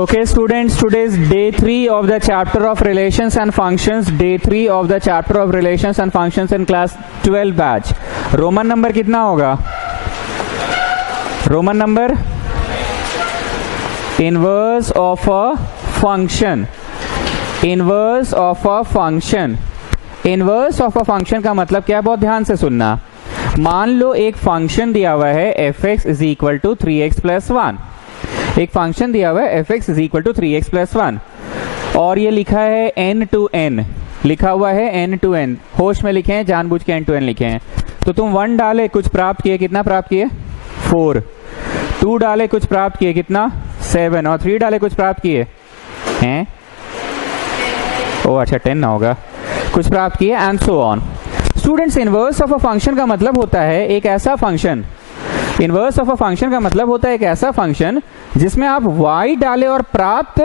Okay students, today is day 3 of the chapter of relations and functions, day 3 of the chapter of relations and functions in class 12 batch. Roman number कितना होगा? Roman number inverse of a function. Inverse of a function. Inverse of a function का मतलब क्या? बहुत ध्यान से सुनना. मान लो एक फंक्शन दिया हुआ है F X is equal to 3x plus 1. एक फंक्शन दिया हुआ है F X is equal to 3x plus 1 और ये लिखा है n टू n, लिखा हुआ है n टू n. होश में लिखे हैं, जानबूझ के n टू n लिखे हैं. तो तुम 1 डाले कुछ प्राप्त किए, कितना प्राप्त किए? 4. 2 डाले कुछ प्राप्त किए, कितना? 7. और 3 डाले कुछ प्राप्त किए हैं? ओ अच्छा 10 ना होगा, कुछ प्राप्त किए and so on. Students, inverse of a function का मतलब होता है एक ऐसा function. Inverse of a function का मतलब होता है एक ऐसा फंक्शन जिसमें आप y डाले और प्राप्त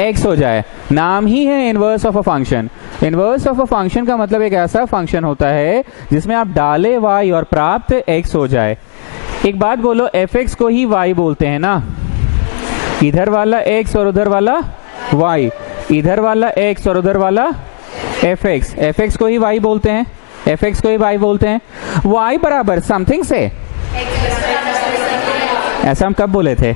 x हो जाए. नाम ही है inverse of a function. Inverse of a function का मतलब एक ऐसा फंक्शन होता है जिसमें आप डाले y और प्राप्त x हो जाए. एक बात बोलो, fx को ही y बोलते हैं ना. इधर वाला x और उधर वाला y, इधर वाला x और उधर वाला fx. fx को ही y बोलते हैं, fx को ही y बोलते हैं. y बराबर समथिंग से, ऐसा हम कब बोले थे?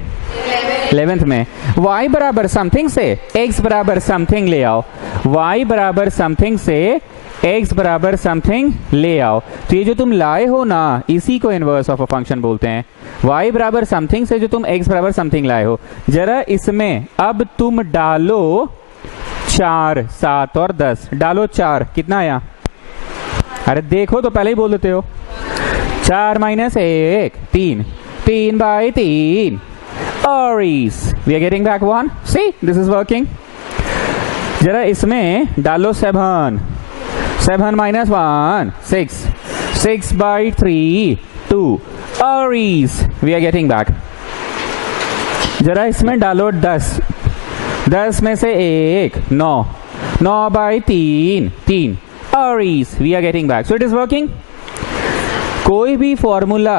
11th में. y बराबर समथिंग से x बराबर समथिंग ले आओ. y बराबर समथिंग से x बराबर समथिंग ले आओ. तो ये जो तुम लाए हो ना, इसी को इनवर्स ऑफ अ फंक्शन बोलते हैं. y बराबर समथिंग से जो तुम x बराबर समथिंग लाए हो, जरा इसमें अब तुम डालो 4, 7 और 10. डालो 4, कितना आया? अरे देखो तो पहले ही बोल देते हो. 4 minus 1 3, 3 by 3 Aries. We are getting back 1. See, this is working. जरा इसमें डालो 7, 7 minus 1 6, 6 by 3 2 Aries. We are getting back. जरा इसमें डालो 10, 10 में से 1 9, 9 by 3 3 Aries. We are getting back. So it is working. कोई भी फॉर्मूला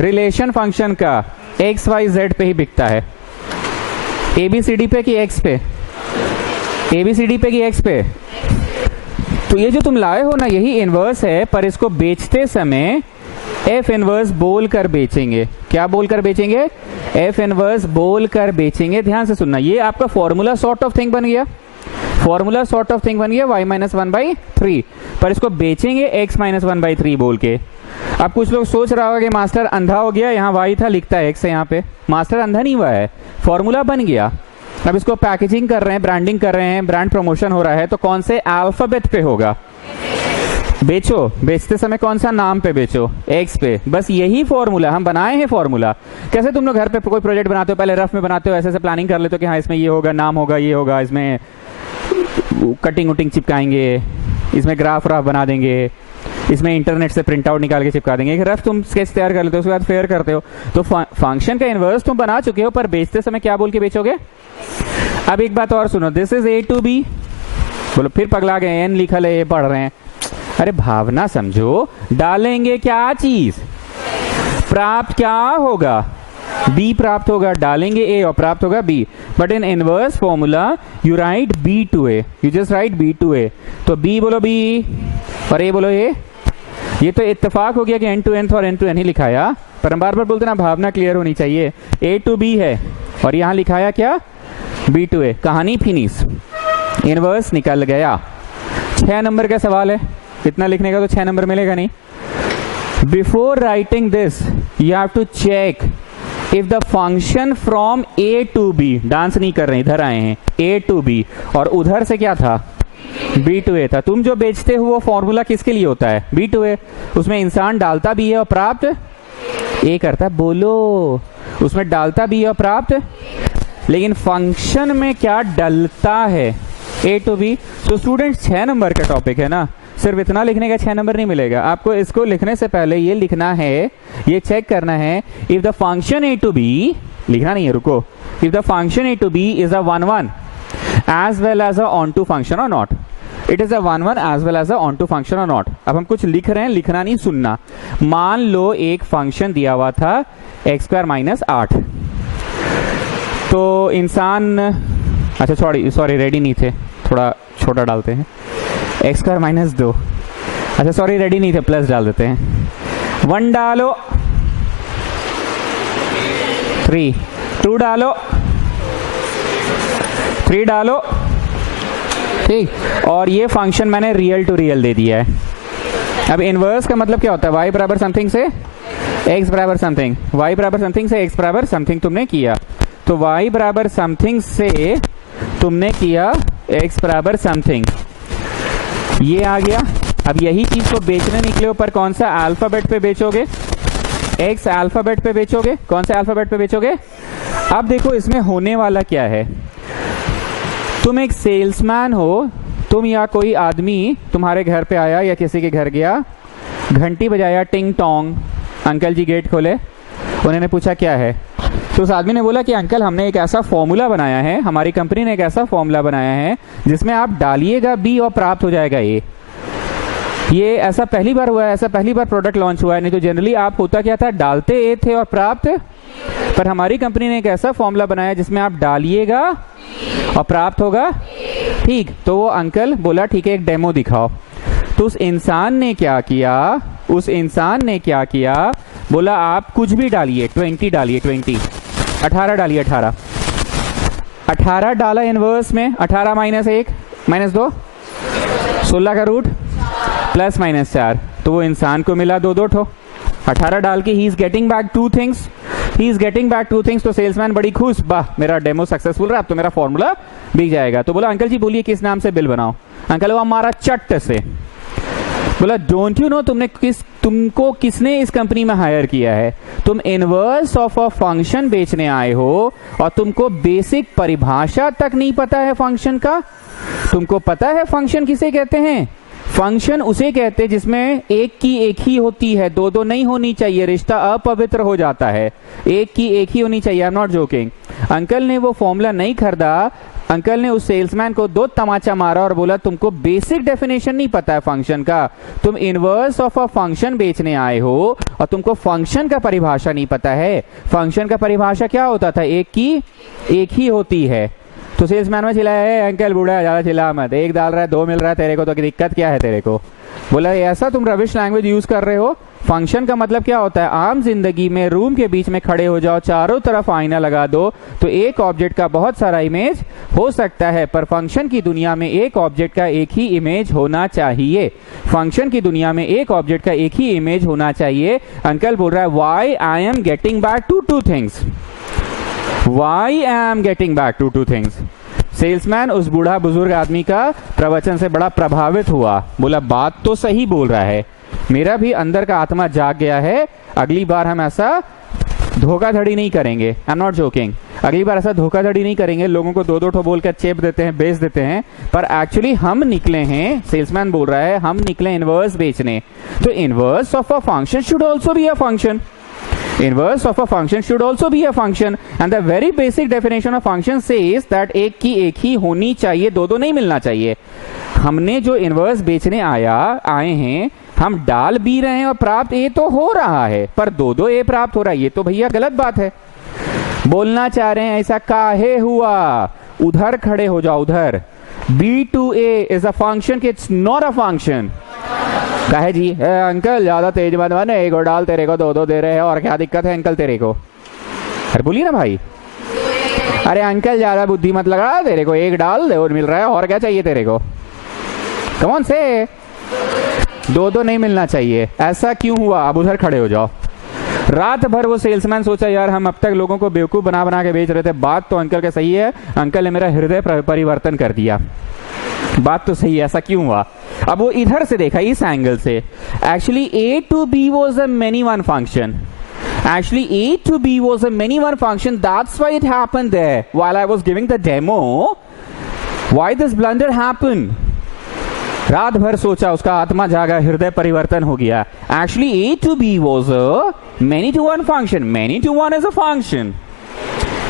रिलेशन फंक्शन का एक्स वाई जेड पे ही बिकता है. एबीसीडी पे कि एक्स पे? एबीसीडी पे कि एक्स पे? तो ये जो तुम लाए हो ना, यही इनवर्स है, पर इसको बेचते समय एफ इनवर्स बोल कर बेचेंगे. क्या बोल कर बेचेंगे? एफ इनवर्स बोल कर बेचेंगे. ध्यान से सुनना, ये आपका फॉर्मूला सॉर्ट ऑफ थिंग बन गया. फॉर्मूला सॉर्ट ऑफ थिंग बन गया y माइनस 1/3, पर इसको बेचेंगे x माइनस 1/3 बोल के. अब कुछ लोग सोच रहा होगा कि मास्टर अंधा हो गया, यहाँ y था लिखता है x है यहाँ पे. मास्टर अंधा नहीं हुआ है, फॉर्मूला बन गया. अब इसको पैकेजिंग कर रहे हैं, ब्रांडिंग कर रहे हैं, ब्रांड प्रमोशन हो रहा है, तो कौन से अल्फाबेट पे होगा? बेचो, बेचते समय कौन सा नाम पे बेचो? एक्स पे. बस यही फॉर्मूला हम बनाए हैं. फॉर्मूला कैसे तुम लोग घर पे कोई प्रोजेक्ट बनाते हो, पहले रफ में बनाते हो, ऐसे ऐसे प्लानिंग कर लेते हो कि हाँ इसमें ये होगा, नाम होगा, ये होगा, इसमें कटिंग उटिंग चिपकाएंगे, इसमें ग्राफ राफ बना देंगे, इसमें इंटरनेट से प्रिंट आउट निकाल के चिपका देंगे. एक रफ तुम स्केच तैयार कर लेते हो, उसके बाद फेयर करते हो. तो फंक्शन का इनवर्स तुम बना चुके हो, पर बेचते समय क्या बोल के बेचोगे? अब एक बात और सुनो, this is A to B. बोलो फिर पगला गए, एन लिखा है, ये पढ़ रहे हैं. अरे भावना समझो, डालेंगे क्या चीज, प्राप्त क्या होगा? b प्राप्त होगा. डालेंगे a और प्राप्त होगा b. But in inverse formula you write b to a, you just write b to a. तो b बोलो b और a बोलो a. ये तो इत्तेफाक हो गया कि n टू n और n टू n ही लिखाया, पर हम बार बार बोलते ना, भावना क्लियर होनी चाहिए. a टू b है और यहाँ लिखाया क्या? b to a. कहानी फिनिश, इनवर्स निकल गया. 6 नंबर का सवाल है, इतना लिखने का तो 6 नंबर मिलेगा नहीं. Before writing this you have to check if the function from a to b, dance नहीं कर रहे, इधर आए हैं, a टू b और उधर से क्या था? b टू a था. तुम जो बेचते हो वो फॉर्मूला किसके लिए होता है? b to a. उसमें इंसान डालता भी है और प्राप्त a करता है. बोलो, उसमें डालता भी है और प्राप्त, लेकिन फंक्शन में क्या डलता है? a to b. तो स्टूडेंट्स 6 नंबर का टॉपिक है ना, सिर्फ इतना लिखने का 6 नंबर नहीं मिलेगा आपको. इसको लिखने से पहले ये लिखना है, ये चेक करना है, if the function a to b, लिखना नहीं है, रुको. If the function a to b is a 1 1 as well as a onto function or not. It is a 1 as well as a onto function or not. अब हम कुछ लिख रहे हैं, लिखना नहीं सुनना। मान लो एक फंक्शन दिया हुआ था एक्स स्क्वायर माइनस 8, तो इंसान, अच्छा सॉरी रेडी नहीं थे, थोड़ा छोटा डालते हैं, एक्स स्क्वायर माइनस 2, अच्छा सॉरी रेडी नहीं थे, प्लस डाल देते हैं, 1 डालो, 3, 2 डालो, 3 डालो, ठीक, और ये फंक्शन मैंने रियल टू रियल दे दिया है। अब इनवर्स का मतलब क्या होता है? y बराबर समथिंग से x बराबर समथिंग, y बराबर समथिंग से x बराबर समथिंग तुमने किया, तो y बराबर समथिंग से तुमने किया x बराबर समथिंग, ये आ गया। अब यही चीज को बेचने निकले हो, पर कौन सा अल्फाबेट पे बेचोगे? x अल्फाबेट पे बेचोगे। कौन से अल्फाबेट पे बेचोगे? अब देखो इसमें होने वाला क्या है। तुम एक सेल्समैन हो, तुम या कोई आदमी तुम्हारे घर पे आया या किसी के घर गया, घंटी बजाया, टिंग टोंग, अंकल जी गेट खोले, उन्होंने पूछा क्या है, तो उस आदमी ने बोला कि अंकल हमने एक ऐसा फॉर्मूला बनाया है, हमारी कंपनी ने एक ऐसा फॉर्मूला बनाया है जिसमें आप डालिएगा बी और प्राप्त हो जाएगा ए। ये ऐसा पहली बार हुआ है, ऐसा पहली बार प्रोडक्ट लॉन्च हुआ है, नहीं तो जनरली आप होता क्या था, डालते ए थे और प्राप्त, पर हमारी कंपनी ने एक ऐसा फॉर्मूला बनाया जिसमें आप डालिएगा और प्राप्त होगा, ठीक। तो वो अंकल बोला ठीक है एक डेमो दिखाओ। तो उस इंसान ने क्या किया, बोला आप कुछ भी डालिए, 20 डालिए, 20, 18 डालिए, 18 डाला इनवर्स में, 18 माइनस 1 माइनस 2, 16 का रूट प्लस माइनस 4, तो वो इंसान को मिला 2 ठो। 18 डाल के he is getting back 2 things, तो सेल्समैन बड़ी खुश, वाह मेरा डेमो सक्सेसफुल रहा, अब तो मेरा फॉर्मूला बिक जाएगा। तो बोला अंकल जी बोलिए किस नाम से बिल बनाओ? अंकल वो हमारा चट्ट से। बोला डोंट यू नो तुमको किसने इस कंपनी में हायर किया है? तुम इनवर्स ऑफ अ फंक्शन बेचने आए हो और तुमको बेसिक परिभाषा तक नहीं पता है फंक्शन का। तुमको पता है फंक्शन किसे कहते हैं? फंक्शन उसे कहते हैं जिसमें एक की एक ही होती है, दो नहीं होनी चाहिए, रिश्ता अपवित्र हो जाता है, एक की एक ही होनी चाहिए। I am not joking. Uncle ने वो फॉर्मूला नहीं खरीदा, अंकल ने उस सेल्समैन को 2 तमाचा मारा और बोला तुमको बेसिक डेफिनेशन नहीं पता है फंक्शन का, तुम इनवर्स ऑफ अ फंक्शन बेचने आए हो और तुमको फंक्शन का परिभाषा नहीं पता है। फंक्शन का परिभाषा क्या होता था? एक की एक ही होती है। तो सेल्समैन में चिल्लाया है अंकल बूढ़ा ज्यादा चिल्ला मत, 1 डाल रहा है 2 मिल रहा है तेरे को, तो दिक्कत क्या है तेरे को? बोला ऐसा तुम रविश लैंग्वेज यूज कर रहे हो। फंक्शन का मतलब क्या होता है? आम जिंदगी में रूम के बीच में खड़े हो जाओ, चारों तरफ आईना लगा दो तो एक ऑब्जेक्ट का बहुत सारा इमेज हो सकता है, पर फंक्शन की दुनिया में एक ऑब्जेक्ट का एक ही इमेज होना चाहिए। फंक्शन की दुनिया में एक ऑब्जेक्ट का एक ही इमेज होना चाहिए। अंकल बोल रहा है why I am getting back to 2 things, why I am getting back to 2 things. Salesman उस बूढ़ा बुजुर्ग आदमी का प्रवचन से बड़ा प्रभावित हुआ, बोला बात तो सही बोल रहा है, मेरा भी अंदर का आत्मा जाग गया है, अगली बार हम ऐसा धोखाधड़ी नहीं करेंगे। आई एम नॉट जोकिंग, अगली बार ऐसा धोखाधड़ी नहीं करेंगे, लोगों को 2 ठो बोल कर चेप देते हैं, बेच देते हैं, पर एक्चुअली हम निकले हैं, सेल्समैन बोल रहा है हम निकले इनवर्स बेचने। तो inverse of a function should also be a function, inverse of a function should also be a function, and the very basic definition of function says that एक की एक ही होनी चाहिए, 2 नहीं मिलना चाहिए। हमने जो इनवर्स बेचने आए हैं, हम डाल भी रहे हैं और प्राप्त ए तो हो रहा है, पर 2 ए प्राप्त हो रहा है, ये तो भैया गलत बात है। बोलना चाह रहे हैं ऐसा काहे हुआ? उधर खड़े हो जाओ, उधर। B2A is a function, it's not a function। कहे जी अंकल ज्यादा तेज मत बने, 1 और डाल, तेरे को 2 दे रहे हैं, और क्या दिक्कत है अंकल तेरे को? अरे बोलिए ना भाई, अरे अंकल ज्यादा बुद्धि मत लगा, तेरे को 1 डाल दे और मिल रहा है, और क्या चाहिए तेरे को? कम ऑन से 2 नहीं मिलना चाहिए। ऐसा क्यों हुआ? अब उधर खड़े हो जाओ। रात भर वो सेल्समैन सोचा यार हम अब तक लोगों को बेवकूफ बना के बेच रहे थे, बात तो अंकल का सही है, अंकल ने मेरा हृदय परिवर्तन कर दिया, बात तो सही है, ऐसा क्यों हुआ? अब वो इधर से देखा, इस एंगल से। Actually A to B was a many one function. Actually A to B was a many one function, that's why it happened there while I was giving the demo. Why this blunder happened? रात भर सोचा, उसका आत्मा जागा, हृदय परिवर्तन हो गया। Actually A to B was a many to one function. Many to one is a function.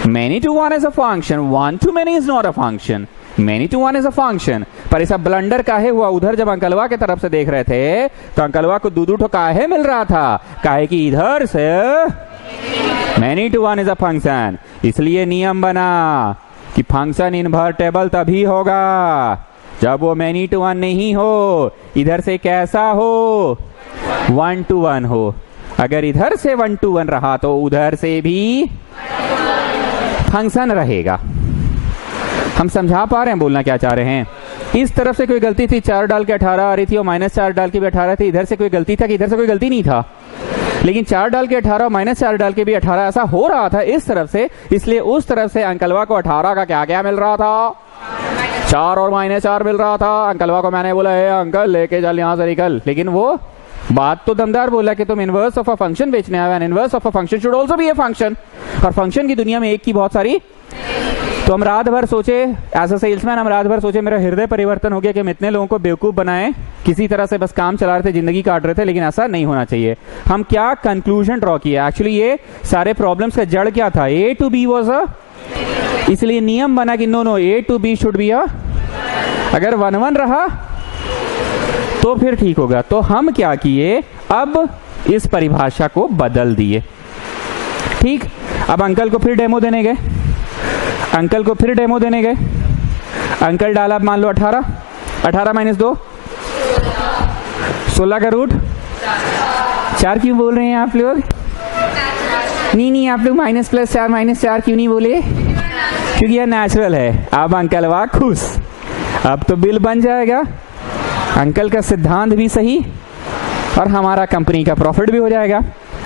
Many to one is a function. 1 to many is not a function. Many to one is a function. पर ऐसा blunder काहे हुआ? उधर जब अंकलवा के तरफ से देख रहे थे तो अंकलवा को दो ठो काहे मिल रहा था? काहे कि इधर से many to one is a function. इसलिए नियम बना कि फंक्शन इन्वर्टेबल तभी होगा जब वो मेनी टू वन नहीं हो, इधर से कैसा हो? 1 to 1 हो। अगर इधर से 1 to 1 रहा तो उधर से भी फंक्शन रहेगा। हम समझा पा रहे हैं बोलना क्या चाह रहे हैं? इस तरफ से कोई गलती थी, 4 डाल के 18 आ रही थी और -4 डाल के भी 18 थी। इधर से कोई गलती था कि इधर से कोई गलती नहीं था, लेकिन 4 डाल के 18 और -4 डाल के भी 18 ऐसा हो रहा था इस तरफ से। इसलिए उस तरफ से अंकलवा को 18 का क्या क्या मिल रहा था? 4 और -4 मिल रहा था। अंकलवा को मैंने बोला है अंकल लेके चल यहाँ से निकल, लेकिन वो बात तो दमदार बोला कि तुम इनवर्स ऑफ अ फंक्शन बेचने आए। N inverse of a function should also be a function. और फंक्शन की दुनिया में एक की बहुत सारी। तो हम रात भर सोचे एज अ सेल्समैन, हम रात भर सोचे, मेरा हृदय परिवर्तन हो गया कि हम इतने लोगों को बेवकूफ बनाए, किसी तरह से बस काम चला रहे थे, जिंदगी काट रहे थे, लेकिन ऐसा नहीं होना चाहिए। हम क्या कंक्लूजन ड्रॉ किया? एक्चुअली ये सारे प्रॉब्लम्स का जड़ क्या था? A to B was a, इसलिए नियम बना कि no A to B should be a. अगर 1-1 रहा तो फिर ठीक होगा। तो हम क्या किए? अब इस परिभाषा को बदल दिए। ठीक, अब अंकल को फिर डेमो देने गए, अंकल को फिर डेमो देने गए। अंकल डाला मान लो 18, 18 - 2 16 का रूट 4 क्यों बोल रहे हैं आप लोग? नहीं आप लोग -+4 -4 क्यों नहीं बोले? क्योंकि यह नेचुरल है। अब अंकल वाह खुश, अब तो बिल बन जाएगा। अंकल का सिद्धांत भी सही और हमारा कंपनी का प्रॉफिट भी हो जाएगा।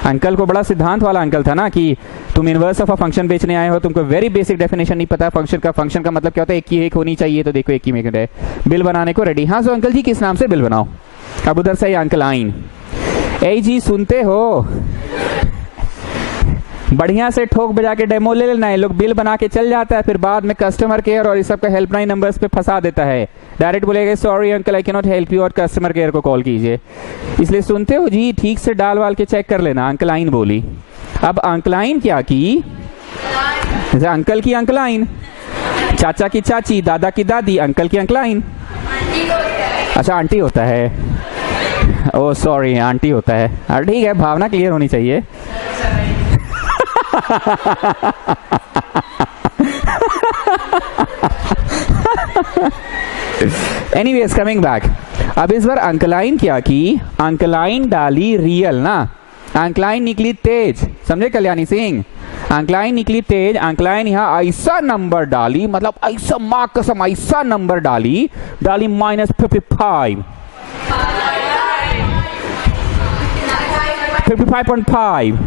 अंकल को बड़ा सिद्धांत वाला अंकल था ना कि तुम इनवर्स ऑफ अ फंक्शन बेचने आए हो, तुमको वेरी बेसिक डेफिनेशन नहीं पता फंक्शन का। फंक्शन का मतलब क्या होता है? एक की एक होनी चाहिए। तो देखो एक ही में है। बिल बनाने को रेडी। हाँ, सो अंकल जी किस नाम से बिल बनाओ? अब उधर से अंकल आइन, ए जी सुनते हो, बढ़िया से ठोक बजा के डेमो ले लेना है। लोग बिल बना के चल जाता है, फिर बाद में कस्टमर केयर और इस सब का हेल्पलाइन नंबर्स पे फंसा देता है। डायरेक्ट बोलेगा sorry uncle I can not help you, और कस्टमर केयर को कॉल कीजिए। इसलिए सुनते हो जी, ठीक से डाल वाल के चेक कर लेना। अंकलाइन बोली। अब अंकलाइन क्या की? अंकल की अंकलाइन, चाचा की चाची, दादा की दादी, अंकल की अंकलाइन। अच्छा आंटी होता है, ओ सॉरी आंटी होता है। ठीक है, भावना क्लियर होनी चाहिए। एनीवेज कमिंग बैक, अब इस बार अंकलाइन क्या की? अंकलाइन डाली रियल ना, अंकलाइन निकली तेज। समझे कल्याणी सिंह? अंकलाइन निकली तेज। अंकलाइन यहाँ ऐसा नंबर डाली, मतलब ऐसा माँ कसम ऐसा नंबर डाली -55 55.5।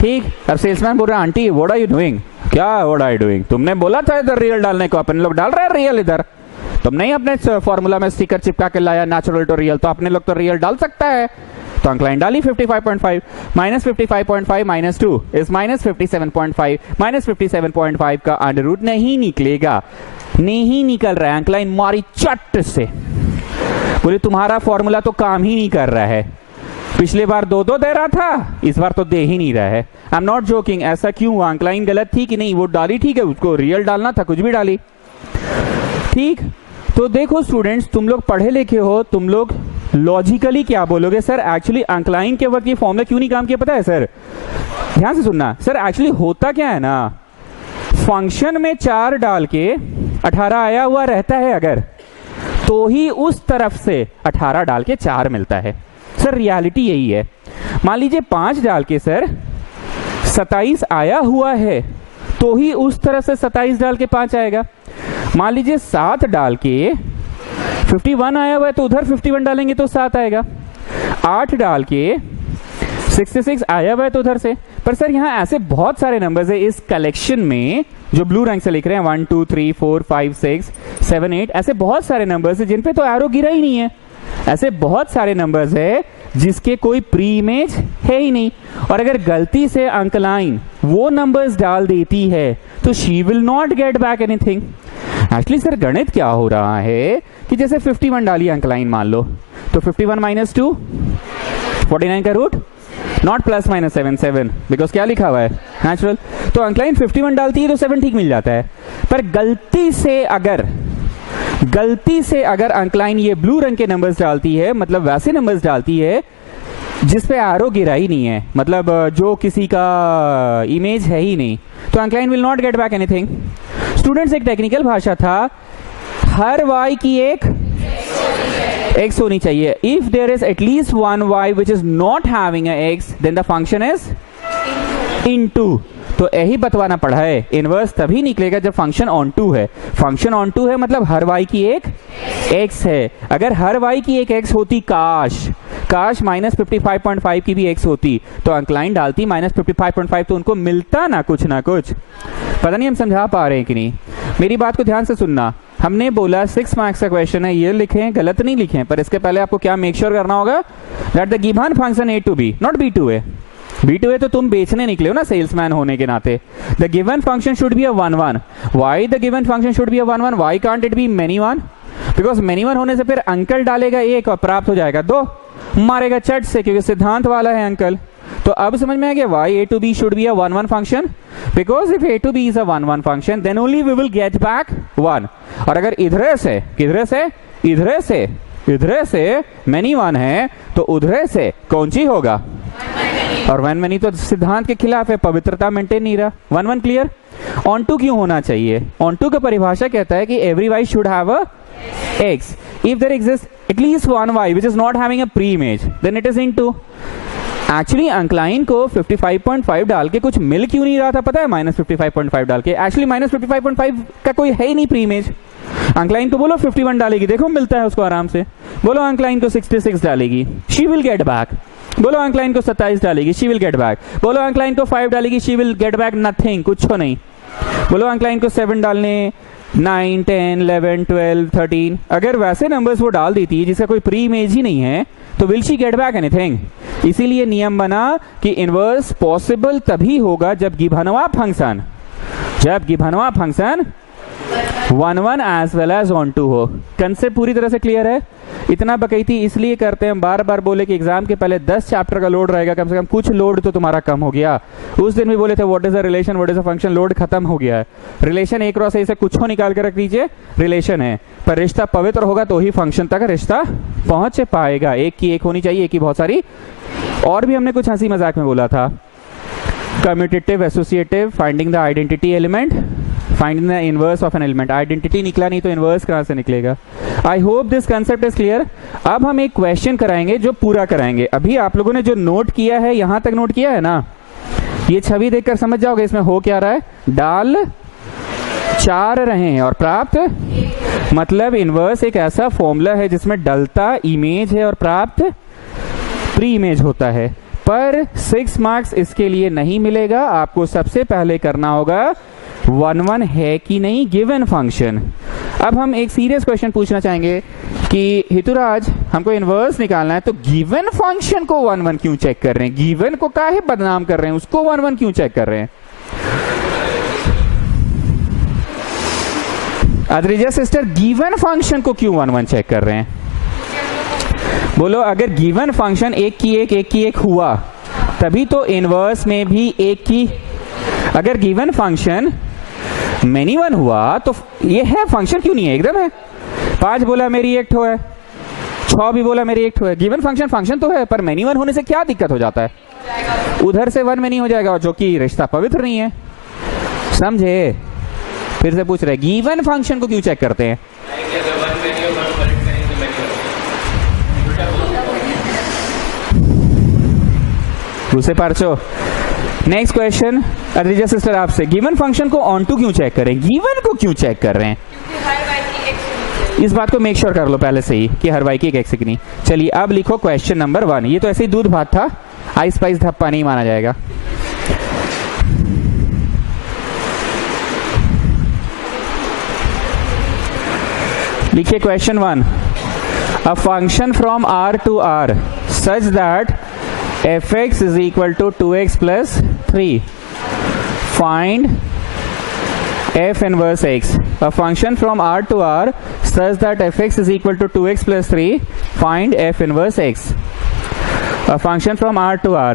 ठीक, अब सेल्समैन बोल रहा है aunty what are you doing? क्या व्हाट आर यू डूइंग? तुमने बोला था इधर रियल डालने को, अपने लोग डाल रहे हैं रियल इधर। तुमने ही अपने फॉर्मूला में स्टिकर चिपका के लाया नेचुरल टू रियल, तो अपने लोग तो रियल डाल सकता है। तो अंकलाइन डाली 55.5 -55.5 -2 इज -57.5। -57.5 का अंडर रूट नहीं निकलेगा, नहीं निकल रहा है। अंकलाइन मारी चट से, बोले तुम्हारा फॉर्मूला तो काम ही नहीं कर रहा है। पिछले बार 2-2 दे रहा था, इस बार तो दे ही नहीं रहा है। I am not joking. ऐसा क्यों हुआ? अंकलाइन गलत थी कि नहीं? वो डाली ठीक है, उसको रियल डालना था, कुछ भी डाली। ठीक, तो देखो स्टूडेंट्स, तुम लोग पढ़े लिखे हो, तुम लोग लॉजिकली क्या बोलोगे? सर एक्चुअली अंकलाइन के वक्त ये फॉर्मूला क्यों नहीं काम किया पता है सर? ध्यान से सुनना। सर एक्चुअली होता क्या है ना, फंक्शन में 4 डाल के 18 आया हुआ रहता है अगर, तो ही उस तरफ से 18 डाल के 4 मिलता है। सर रियलिटी यही है। मान लीजिए 5 डाल के सर 27 आया हुआ है, तो ही उस तरफ से 27 डाल के 5 आएगा। मान लीजिए 7 डाल के 51 आया हुआ है, तो उधर 51 डालेंगे तो 7 आएगा। 8 डाल के 66 आया हुआ है तो उधर से। पर सर यहाँ ऐसे बहुत सारे नंबर्स है इस कलेक्शन में जो ब्लू रंग से लिख रहे हैं, 1 2 3 4 5 6 7 8, ऐसे बहुत सारे नंबर्स है जिन पे तो एरो गिरा ही नहीं है। ऐसे बहुत सारे नंबर्स है जिसके कोई प्री इमेज है ही नहीं। और अगर गलती से अंकलाइन वो नंबर्स डाल देती है तो she will not get back anything. Actually sir गणित क्या हो रहा है कि जैसे 51 डाली अंकलाइन मान लो, तो 51 - 2 49 का रूट, नॉट +-7 बिकॉज क्या लिखा हुआ है नेचुरल। तो अंकलाइन 51 डालती है तो 7 ठीक मिल जाता है। पर गलती से अगर गलती से अगर अंकलाइन ये ब्लू रंग के नंबर्स डालती है, मतलब वैसे नंबर्स डालती है जिस पे आरो गिरा ही नहीं है, मतलब जो किसी का इमेज है ही नहीं, तो अंकलाइन will not get back anything. Students, एक टेक्निकल भाषा था, हर y की एक x होनी चाहिए। If there is at least one y which is not having a x, then the function is into. तो यही बतवाना पड़ा है, इनवर्स तभी निकलेगा जब फंक्शन ऑन टू है। फंक्शन ऑन टू है मतलब हर y की एक x है। अगर हर y की एक x होती, काश माइनस 55.5 की भी x होती, तो अंकलाइन डालती माइनस 55.5, तो उनको मिलता ना कुछ। पता नहीं हम समझा पा रहे हैं कि नहीं। मेरी बात को ध्यान से सुनना। हमने बोला 6 मार्क्स का क्वेश्चन है, ये लिखें, गलत नहीं लिखें, पर इसके पहले आपको क्या मेक श्योर करना होगा, that the given function a to b, not b to a। b to a तो तुम बेचने निकले हो ना, सेल्समैन होने के नाते। The given function should be a 1 1। Why the given function should be a 1 1? Why can't it be many 1? Because many 1 होने से फिर अंकल डालेगा 1 और प्राप्त हो जाएगा 2, मारेगा चट से, क्योंकि सिद्धांत वाला है अंकल। तो अब समझ में आ गया why a to b should be a 1 1 function, because if a to b is a 1 1 function then only we will get back 1। और अगर इधर से many 1 है तो उधर से कौन सी होगा, और 1 many तो सिद्धांत के खिलाफ है, पवित्रता मेंटेन नहीं रहा। 1 1 क्लियर। ऑन टू क्यों होना चाहिए? ऑन टू का परिभाषा कहता है कि every y should have a x if there exists at least one y which is not having a pre-image, then it is into। Actually अंकलाइन को 55.5 डाल के कुछ मिल क्यों नहीं रहा था पता है? माइनस 55.5 डाल के। एक्चुअली माइनस 55.5 का कोई है ही नहीं प्री इमेज। अंकलाइन को बोलो 51 डालेगी, देखो मिलता है उसको आराम से। बोलो अंकलाइन को 66 डालेगी, शी विल गेट बैक। बोलो अंकलाइन को 27 डालेगी, शी विल गेट बैक। बोलो अंकलाइन को 5 डालेगी, she will get back nothing, कुछ नहीं। बोलो अंकलाइन को 7 डालने, 9 10 11 12 13, अगर वैसे नंबर्स वो डाल देती है जिसका कोई प्री इमेज ही नहीं है, तो will she get back anything? इसीलिए नियम बना कि इनवर्स पॉसिबल तभी होगा जब गिवनवा function 1 1 as well as onto हो। कंसेप्ट पूरी तरह से क्लियर है? इतना बकैती इसलिए करते हैं, बार बार बोले कि एग्जाम के पहले 10 चैप्टर का लोड रहेगा, कम से कम कुछ लोड तो तुम्हारा कम हो गया। उस दिन भी बोले थे what is a relation, what is a function, load खत्म हो गया है। रिलेशन एक क्रॉस से कुछ निकाल के रख दीजिए, रिलेशन है, पर रिश्ता पवित्र होगा तो ही फंक्शन तक रिश्ता पहुंच पाएगा। एक की एक होनी चाहिए, एक की बहुत सारी। और भी हमने कुछ हंसी मजाक में बोला था, commutative, associative, finding the identity element, finding the inverse of an element. Identity निकला नहीं तो इनवर्स कहां से निकलेगा? I hope this concept is clear. अब हम एक क्वेश्चन कराएंगे जो पूरा कराएंगे। अभी आप लोगों ने जो नोट किया है, यहां तक नोट किया है ना, ये छवि देखकर समझ जाओगे इसमें हो क्या रहा है। डाल 4 रहे हैं और प्राप्त, मतलब इनवर्स एक ऐसा फॉर्मूला है जिसमें डलता इमेज है और प्राप्त प्री इमेज होता है। पर 6 मार्क्स इसके लिए नहीं मिलेगा। आपको सबसे पहले करना होगा 1 1 है कि नहीं गिवन फंक्शन। अब हम एक सीरियस क्वेश्चन पूछना चाहेंगे कि हितुराज, हमको इनवर्स निकालना है, तो गिवन फंक्शन को 1 1 क्यों चेक कर रहे हैं? गिवन को काहे बदनाम कर रहे हैं, उसको 1 1 क्यों चेक कर रहे हैं? अद्रिजा सिस्टर, गिवन फंक्शन को क्यों 1 1 चेक कर रहे हैं? बोलो, अगर गिवन फंक्शन एक की एक हुआ तभी तो इनवर्स में भी एक की, अगर गिवन फंक्शन मेनी 1 हुआ तो ये है फंक्शन क्यों नहीं है? एकदम है। 5 बोला मेरी 1 ठो है, 6 भी बोला मेरी 1 ठो है। गिवन फंक्शन तो है, पर मेनी 1 होने से क्या दिक्कत हो जाता है? उधर से 1 में नहीं हो जाएगा, जो कि रिश्ता पवित्र नहीं है। समझे? फिर से पूछ रहे गिवन फंक्शन को क्यों चेक करते हैं? दूसरे पार्चो, नेक्स्ट क्वेश्चन अद्रिजा सिस्टर आपसे, गिवन फंक्शन को ऑन टू क्यों चेक करें? गिवन को क्यों चेक कर रहे हैं? इस बात को मेक श्योर कर लो पहले से ही कि हर वाई की एक एक्स नहीं। चलिए अब लिखो क्वेश्चन नंबर 1। ये तो ऐसे ही दूध भात था, आइस पाइस धप्पा नहीं माना जाएगा। लिखिए question 1, a function from r to r such that fx is equal to 2x plus 3. Find f inverse x. A function from r to r such that fx is equal to 2x plus 3. Find f inverse x. A function from r to r.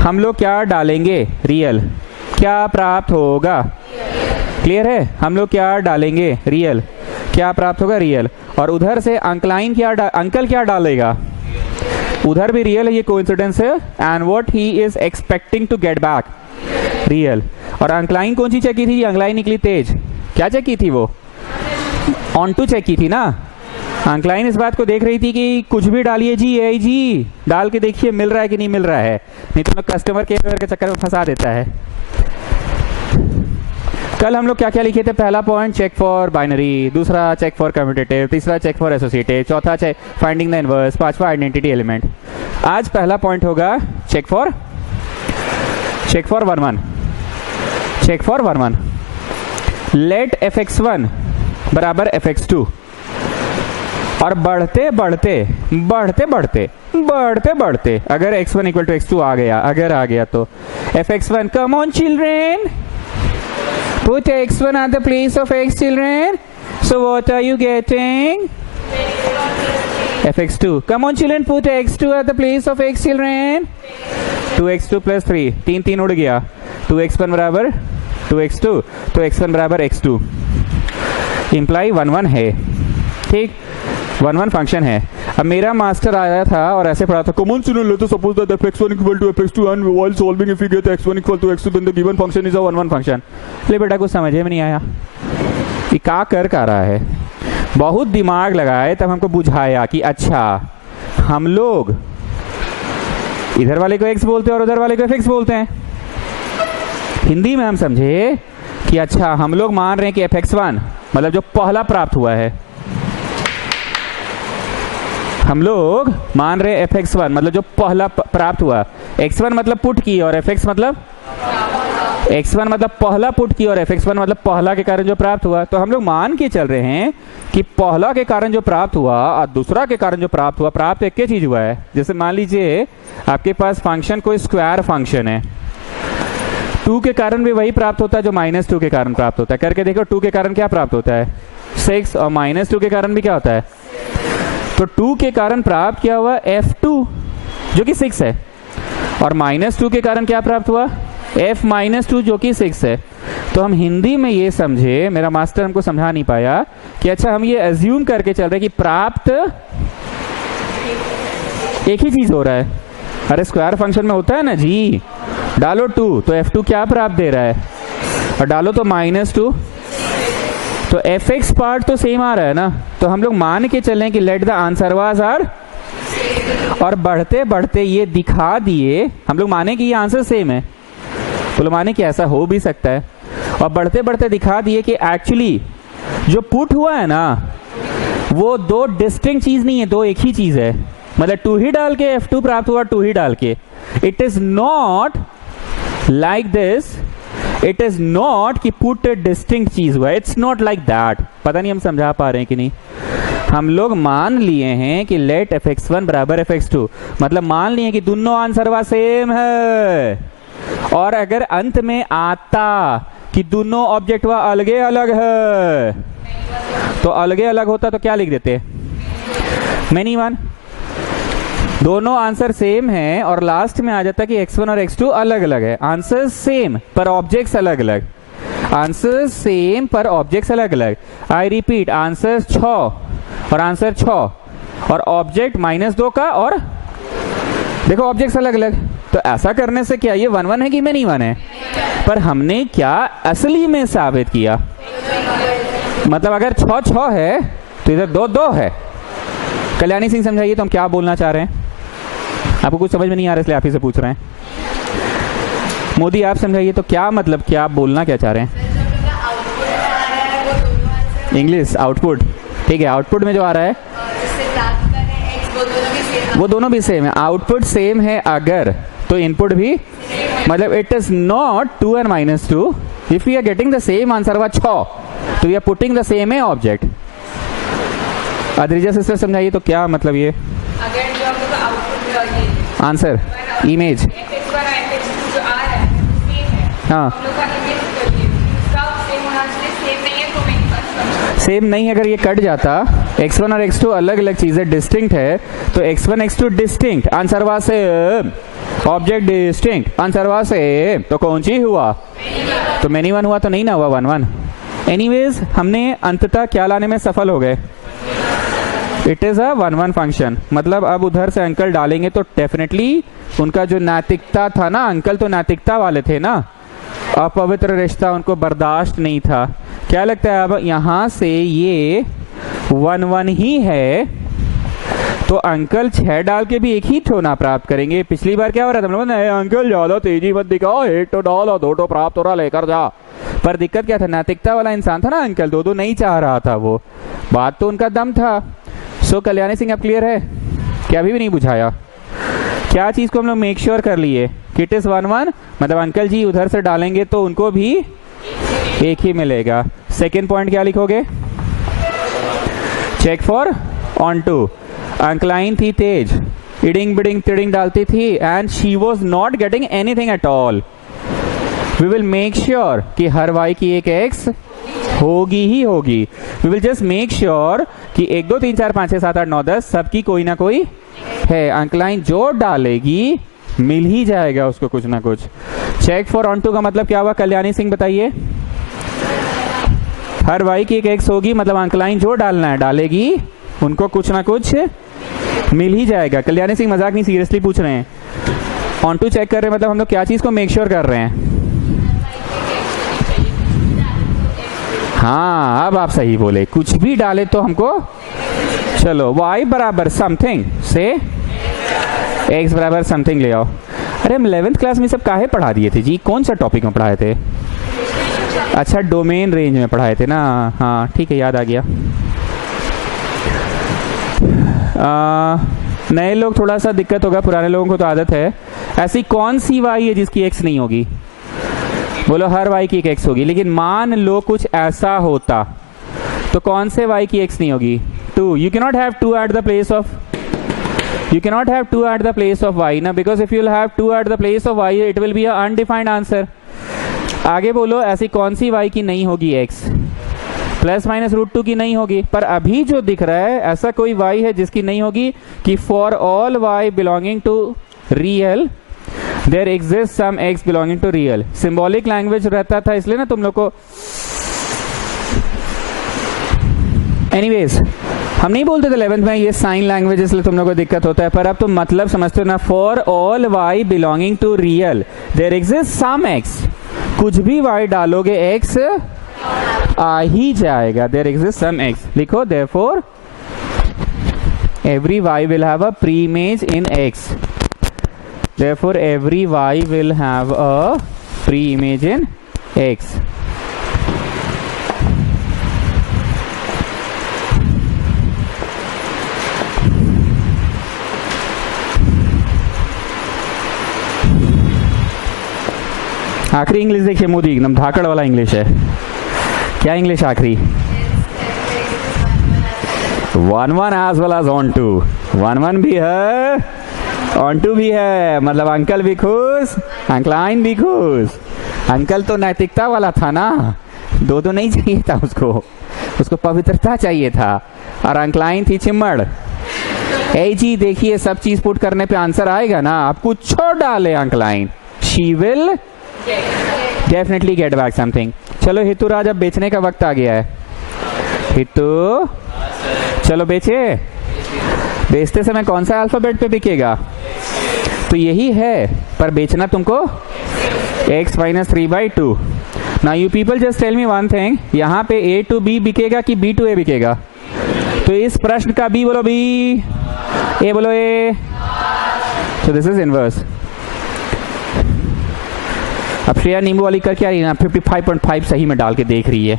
हम लोग क्या डालेंगे? Real. क्या प्राप्त होगा? Clear है? हम लोग क्या डालेंगे? रियल। क्या प्राप्त होगा, रियल। और उधर से अंकलाइन अंकल क्या डालेगा, उधर भी रियल है, ये कोइंसिडेंस है। And what he is expecting to get back, real. और अंकलाइन कौन सी चेक की थी, अंकलाइन निकली तेज, क्या चेक की थी वो, ऑन टू चेक की थी ना। अंकलाइन इस बात को देख रही थी कि कुछ भी डालिए जी, ए जी डाल के देखिए मिल रहा है कि नहीं मिल रहा है, नहीं तो कस्टमर केयर के चक्कर में फंसा देता है। कल हम लोग क्या क्या लिखे थे, पहला पॉइंट चेक फॉर बाइनरी, दूसरा चेक फॉर कम्यूटेटिव, तीसरा चेक फॉर एसोसिएटिव, चौथा चेक फाइंडिंग द इनवर्स, पांचवा आइडेंटिटी एलिमेंट। आज पहला पॉइंट होगा check for 1 check for 1 let fx1 बराबर fx2। और बढ़ते बढ़ते अगर x1 इक्वल टू x2 आ गया तो fx1, come on children, put x1 at the place of x children, so what are you getting, fx2, come on children, put x2 at the place of x children, 2x2 plus 3, 3 उड़ गया, 2x1 बराबर 2x2, तो x1 बराबर x2, imply 1 है, ठीक, 1 function है। अब मेरा मास्टर आया था और ऐसे पढ़ा था, कॉमन चिल्ड्रेन लेते suppose that fx1 equal to fx2 and while solving if you get x1 equal to x2 then the given function is a 1 function. ले बेटा कुछ समझ में नहीं आया ये क्या कर रहा है, बहुत दिमाग लगाए तब हमको बुझाया कि अच्छा हम लोग इधर वाले को x बोलते हैं और उधर वाले को fx बोलते हैं। हिंदी में हम समझे कि अच्छा हम लोग मान रहे हैं कि fx1 मतलब जो पहला प्राप्त हुआ है, हम लोग मान रहे fx1 मतलब जो पहला प्राप्त हुआ, x1 मतलब पुट की और fx मतलब x1 मतलब पहला पुट की और fx1 मतलब पहला के कारण जो प्राप्त हुआ। तो हम लोग मान के चल रहे हैं कि पहला के कारण जो प्राप्त हुआ और दूसरा के कारण जो प्राप्त हुआ, प्राप्त एक ही चीज हुआ है। जैसे मान लीजिए आपके पास फंक्शन कोई स्क्वायर फंक्शन है, 2 के कारण भी वही प्राप्त होता है जो -2 के कारण प्राप्त होता है। करके देखो 2 के कारण क्या प्राप्त होता है, 6, और -2 के कारण भी क्या होता है, तो 2 के कारण प्राप्त क्या हुआ, f2 जो कि 6 है, और -2 के कारण क्या प्राप्त हुआ, f-2 जो कि 6 है। तो हम हिंदी में ये समझे, मेरा मास्टर हमको समझा नहीं पाया कि अच्छा हम ये अज्यूम करके चल रहे हैं कि प्राप्त एक ही चीज हो रहा है। अरे स्क्वायर फंक्शन में होता है ना जी, डालो 2 तो f2 क्या प्राप्त दे रहा है, और डालो तो -2, तो fx पार्ट तो सेम आ रहा है ना। तो हम लोग मान के चलें कि let the answer was R, और बढ़ते बढ़ते ये दिखा दिए, हम लोग माने कि ये आंसर सेम है, बोलो माने कि ऐसा हो भी सकता है, और बढ़ते बढ़ते दिखा दिए कि एक्चुअली जो पुट हुआ है ना वो 2 डिस्टिंक्ट चीज नहीं है, 2 एक ही चीज है। मतलब 2 ही डाल के f2 प्राप्त हुआ, 2 ही डाल के। It is not like this, it is not कि पुट डिस्टिंक्ट चीज हुआ, इट्स नॉट लाइक दैट। पता नहीं हम समझा पा रहे हैं कि नहीं। हम लोग मान लिए हैं कि लेट fx1 बराबर fx2, मतलब मान लिए कि दोनों आंसर वा सेम है। और अगर अंत में आता कि दोनों ऑब्जेक्ट वा अलगे अलग है, तो अलगे अलग होता तो क्या लिख देते, मेनी वन। दोनों आंसर सेम है और लास्ट में आ जाता कि x1 और x2 अलग अलग है। आंसर सेम पर ऑब्जेक्ट्स अलग अलग, आंसर सेम पर ऑब्जेक्ट्स अलग अलग। आई रिपीट, आंसर 6 और आंसर 6 और ऑब्जेक्ट -2 का, और देखो ऑब्जेक्ट्स अलग अलग। तो ऐसा करने से क्या ये 1 है कि मेनी वन है, पर हमने क्या असली में साबित किया, मतलब अगर 6 है तो इधर 2 है। कल्याणी सिंह समझाइए तो हम क्या बोलना चाह रहे हैं, आपको कुछ समझ में नहीं आ रहा इसलिए आप ही से पूछ रहे हैं। मोदी आप समझाइए तो क्या मतलब, क्या आप बोलना क्या चाह रहे हैं। इंग्लिश आउटपुट, ठीक है, आउटपुट में जो आ रहा है वो दोनों भी सेम है। आउटपुट सेम है अगर, तो इनपुट भी, मतलब it is not 2 and -2 if we are getting the same answer वा 6, तो we are putting the same है ऑब्जेक्ट। अद्रिजा सिस्टर समझाइए तो क्या मतलब ये, अगर जो हम लोग आउटपुट आंसर इमेज, हाँ सेम नहीं, अगर ये कट जाता, x1 और x2 अलग अलग चीजें डिस्टिंक्ट है, तो x1 x2 डिस्टिंक्ट, आंसर वा से ऑब्जेक्ट डिस्टिंक्ट, आंसर वा से, तो कौन सी हुआ, तो मेनी वन हुआ तो नहीं ना हुआ 1 एनीवेज हमने अंततः क्या लाने में सफल हो गए, इट इज अ 1-1 फंक्शन। मतलब अब उधर से अंकल डालेंगे तो डेफिनेटली उनका जो नैतिकता था ना, अंकल तो नैतिकता वाले थे ना, अपवित्र रिश्ता उनको बर्दाश्त नहीं था। क्या लगता है अब यहां से ये 1-1 ही है तो अंकल 6 डाल के भी एक ही ठोना प्राप्त करेंगे। पिछली बार क्या हो रहा था, हम लोग अंकल ज्यादा तेजी मत दिखाओ, 1 तो डाल और 2 तो प्राप्त हो रहा, लेकर जा। पर दिक्कत क्या था, नैतिकता वाला इंसान था ना अंकल, 2-2 नहीं चाह रहा था, वो बात तो उनका दम था। सो कल्याणी सिंह अब क्लियर है क्या, अभी भी नहीं बुझाया? क्या चीज को हम लोग मेक श्योर कर लिए कि इट इज 1-1, मतलब अंकल जी उधर से डालेंगे तो उनको भी एक ही मिलेगा। सेकेंड पॉइंट क्या लिखोगे, चेक फॉर ऑन टू। अंकलाइन थी तेज, इडिंग बिडिंग तिडिंग डालती थी and she was not getting anything at all. We will make sure कि हर वाई की एक एक्स होगी ही होगी। We will just make sure कि 1 2 3 4 5 6 7 8 9 10 सबकी कोई ना कोई है। अंकलाइन जो डालेगी मिल ही जाएगा उसको कुछ ना कुछ। चेक फॉर ऑन टू का मतलब क्या हुआ, कल्याणी सिंह बताइए? हर वाई की एक एक्स होगी, मतलब अंकलाइन जो डालना है डालेगी, उनको कुछ ना कुछ मिल ही जाएगा। कल्याणी सिंह मजाक नहीं, सीरियसली पूछ रहे हैं। ऑन टू चेक कर रहे हैं मतलब हम लोग क्या चीज को मेक श्योर कर रहे हैं? हाँ अब आप सही बोले, कुछ भी डाले तो हमको, चलो y बराबर समथिंग से x बराबर समथिंग ले आओ। अरे हम 11th क्लास में सब काहे पढ़ा दिए थे जी, कौन सा टॉपिक में पढ़ाए थे? अच्छा डोमेन रेंज में पढ़ाए थे ना, हाँ ठीक है याद आ गया। नए लोग थोड़ा सा दिक्कत होगा, पुराने लोगों को तो आदत है। ऐसी कौन सी y है जिसकी x नहीं होगी? बोलो हर y की एक x होगी, लेकिन मान लो कुछ ऐसा होता तो कौन से y की x नहीं होगी? 2. You cannot have 2 at the place of, you cannot have 2 at the place of y ना, because if you'll have 2 at the place of y it will be a undefined answer। आगे बोलो ऐसी कौन सी y की नहीं होगी x? ±√2 की नहीं होगी। पर अभी जो दिख रहा है ऐसा कोई y है जिसकी नहीं होगी कि for all y belonging to real there exist some x belonging to real. Symbolic language रहता था इसलिए ना तुम लोग को। एनीवेज हम नहीं बोलते थे 11th में ये साइन लैंग्वेज, इसलिए तुम लोग को दिक्कत होता है, पर अब तुम मतलब समझते हो ना। For all y belonging to real there exist some x, कुछ भी y डालोगे x आ ही जाएगा। देयर एग्जिस्ट सम x लिखो, therefore every y will have a pre image in x। Therefore, every y will have a pre-image in x. आखिरी English देखिए मोदी, एकदम धाकड़ वाला इंग्लिश है। क्या इंग्लिश आखिरी? 1-1 as well as on to। 1-1 भी है ऑन टू भी है, मतलब अंकल भी खुश, अंकलाइन भी खुश। अंकल तो नैतिकता वाला था ना, 2-2 नहीं चाहिए था उसको पवित्रता चाहिए था, और अंकलाइन थी चिम्मड़। ए जी देखिए सब चीज पुट करने पे आंसर आएगा ना, आप कुछ छोड़ डाले अंकलाइन, she will definitely get back something. चलो हितू राज अब बेचने का वक्त आ गया है। हितू चलो बेचे। बेचते समय कौन सा अल्फाबेट पे बिकेगा? तो यही है, पर बेचना तुमको x - 3/2। Now you people just tell me one thing, यहाँ पे a to b बिकेगा कि b to a बिकेगा? तो इस प्रश्न का b बोलो b, a बोलो a, so this is inverse। अब श्रेया नींबू वाली कर क्या रही है ना, 55.5 सही में डाल के देख रही है।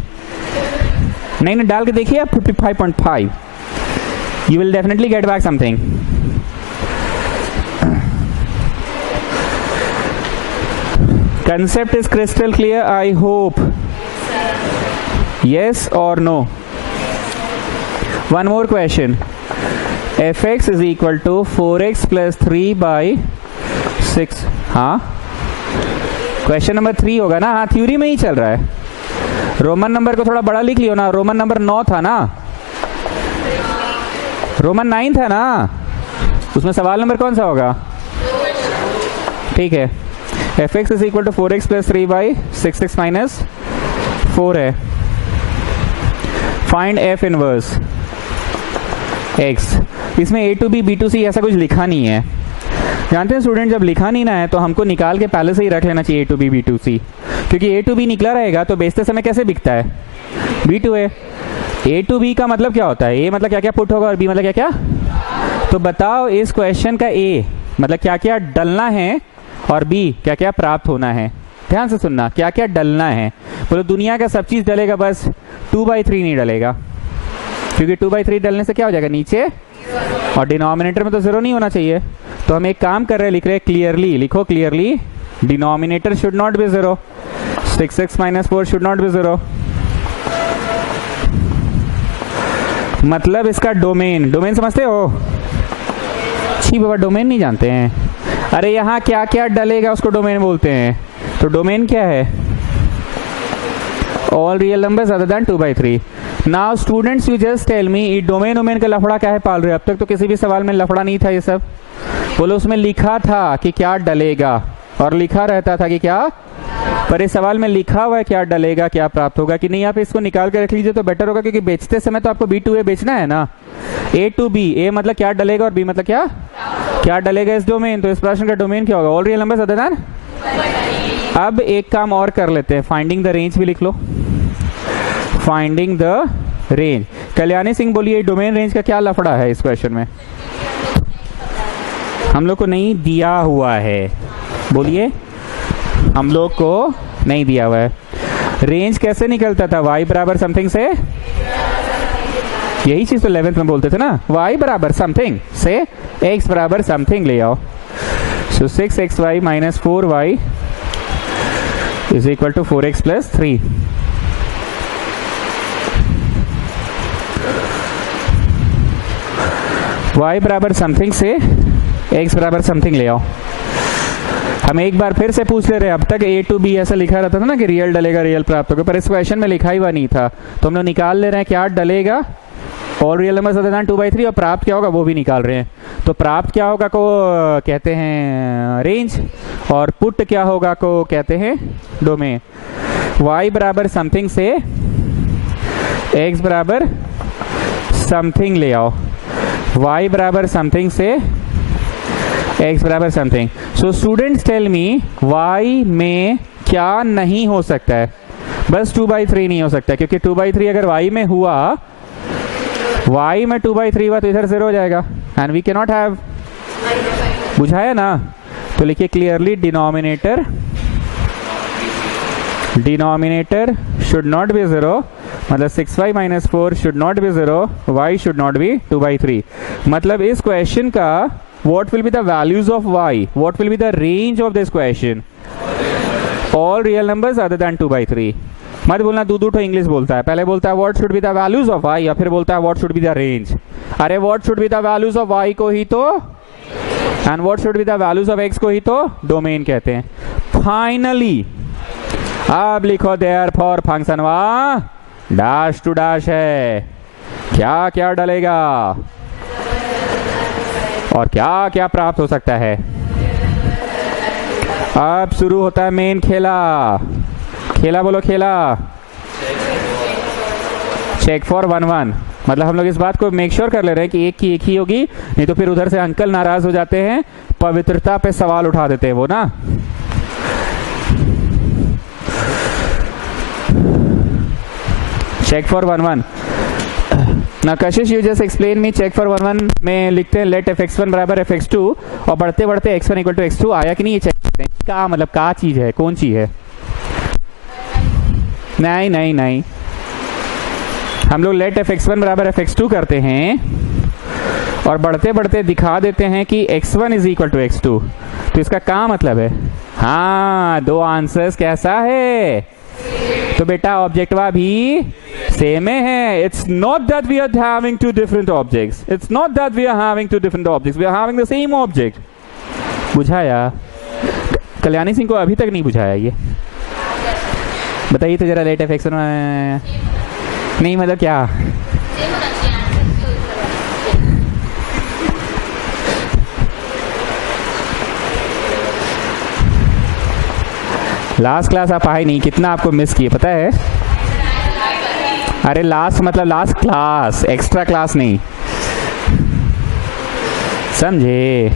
नहीं डाल के देखिए आप 55.5, you will definitely get back something। Concept is crystal clear, I hope। Yes or no? One more question। fx is equal to 4x plus 3/6। हाँ क्वेश्चन नंबर 3 होगा ना? हाँ थ्योरी में ही चल रहा है। रोमन नंबर को थोड़ा बड़ा लिख लियो ना, रोमन नंबर 9 था ना, रोमन 9 था ना, उसमें सवाल नंबर कौन सा होगा? ठीक है, fx is equal to 4x plus 3/6 - 4 है। Find F inverse X. इसमें A to B B to C ऐसा कुछ लिखा नहीं है। जानते हैं स्टूडेंट, जब लिखा नहीं ना है तो हमको निकाल के पहले से ही रख लेना चाहिए ए टू बी बी टू सी, क्योंकि ए टू बी निकला रहेगा तो बेचते समय कैसे बिकता है, B to A. A to B का मतलब क्या होता है, ए मतलब क्या क्या पुट होगा और बी मतलब क्या क्या। तो बताओ इस क्वेश्चन का ए मतलब क्या क्या डलना है और बी क्या क्या प्राप्त होना है। ध्यान से सुनना, क्या क्या डलना है। बोलो दुनिया का सब चीज डलेगा, बस 2/3 नहीं डलेगा, क्योंकि 2/3 डलने से क्या हो जाएगा नीचे, और डिनोमिनेटर में तो 0 नहीं होना चाहिए। तो हम एक काम कर रहे हैं, लिख रहे हैं क्लियरली, लिखो clearly denominator should not be 0, 6x - 4 should not be 0। मतलब इसका डोमेन, डोमेन समझते हो? छी बाबा डोमेन नहीं जानते हैं। अरे यहाँ क्या क्या डलेगा उसको डोमेन बोलते हैं। तो डोमेन क्या है, all real numbers other than 2/3। Now students you just tell me, ये डोमेन वोमेन का लफड़ा क्या है पाल रहे हो? अब तक तो किसी भी सवाल में लफड़ा नहीं था ये सब। बोलो उसमें लिखा था कि क्या डलेगा और लिखा रहता था कि क्या, पर इस सवाल में लिखा हुआ है क्या डलेगा क्या प्राप्त होगा कि नहीं। आप इसको निकाल के रख लीजिए तो बेटर होगा, क्योंकि बेचते समय तो आपको बी टू ए बेचना है ना। ए टू बी, ए मतलब क्या डलेगा और बी मतलब क्या क्या डलेगा इस डोमेन। तो इस प्रश्न का डोमेन क्या होगा, all real numbers other then. अब एक काम और कर लेते हैं, फाइंडिंग द रेंज भी लिख लो, finding the range. Kalyani Singh बोलिए डोमेन रेंज का क्या लफड़ा है इस क्वेश्चन में? हम लोग को नहीं दिया हुआ है, बोलिए हम लोग को नहीं दिया हुआ है। रेंज कैसे निकलता था, y बराबर समथिंग से, यही चीज तो 11th में बोलते थे ना, y बराबर समथिंग से x बराबर समथिंग ले आओ। So 6xy - 4y is equal to 4x + 3। y बराबर समथिंग से x बराबर समथिंग ले आओ। हम एक बार फिर से पूछ ले रहे हैं, अब तक ए टू बी ऐसा लिखा रहता था ना कि रियल डलेगा रियल प्राप्त होगा, पर इस क्वेश्चन में लिखा ही हुआ नहीं था। तो हम लोग निकाल ले रहे हैं क्या डलेगा, और रियल नंबर्स अदर देन 2/3, और प्राप्त क्या होगा वो भी निकाल रहे हैं। तो प्राप्त क्या होगा को कहते हैं रेंज, और पुट क्या होगा को कहते हैं डोमेन। y बराबर समथिंग से x बराबर समथिंग ले आओ, y बराबर समथिंग से x बराबर something. So students tell me y में क्या नहीं हो सकता है, बस 2/3 नहीं हो सकता, क्योंकि 2/3 अगर y में हुआ, y में 2/3 हुआ तो इधर 0 हो जाएगा, and we can not have. बुझाया ना? तो लिखिए clearly denominator should not be 0, मतलब 6y - 4 should not be 0, y should not be 2/3। मतलब इस क्वेश्चन का what will be the values of y, what will be the range of this question, all real numbers other than 2/3। मत बोलना दो तो English बोलता है, पहले बोलता है what should be the values of y, या फिर बोलता है what should be the range। अरे what should be the values of y को ही तो, and what should be the values of x को ही तो डोमेन कहते हैं। फाइनली अब लिखो therefore फंक्शन वा डैश टू डैश है, क्या क्या डलेगा और क्या क्या प्राप्त हो सकता है। अब शुरू होता है मेन खेला। खेला बोलो खेला, चेक फॉर 1-1। मतलब हम लोग इस बात को मेक श्योर कर ले रहे हैं कि एक की एक ही होगी, नहीं तो फिर उधर से अंकल नाराज हो जाते हैं, पवित्रता पे सवाल उठा देते हैं वो ना। चेक फॉर 1-1 ना। Kashish you just explain me, check for 1-1 में लिखते हैं लेट fx1 बराबर fx2, और बढ़ते बढ़ते x1 इक्वल टू x2 आया कि नहीं ये चेक करते हैं। का मतलब का चीज है, कौन चीज है? नहीं नहीं नहीं, हम लोग लेट fx1 बराबर fx2 करते हैं और बढ़ते बढ़ते दिखा देते हैं कि x1 is equal to x2। तो इसका क्या मतलब है? हाँ, दो आंसर्स कैसा है? तो बेटा ऑब्जेक्टवा भी सेम है। It's not that we are having two different objects, it's not that we are having two different objects, we are having the same object. बुझाया? कल्याणी सिंह को अभी तक नहीं बुझाया ये, बताइए तो जरा। लेट fx1 नहीं मतलब क्या? लास्ट क्लास आप आए नहीं, कितना आपको मिस किए पता है? अरे लास्ट मतलब लास्ट क्लास, एक्स्ट्रा क्लास नहीं, समझे?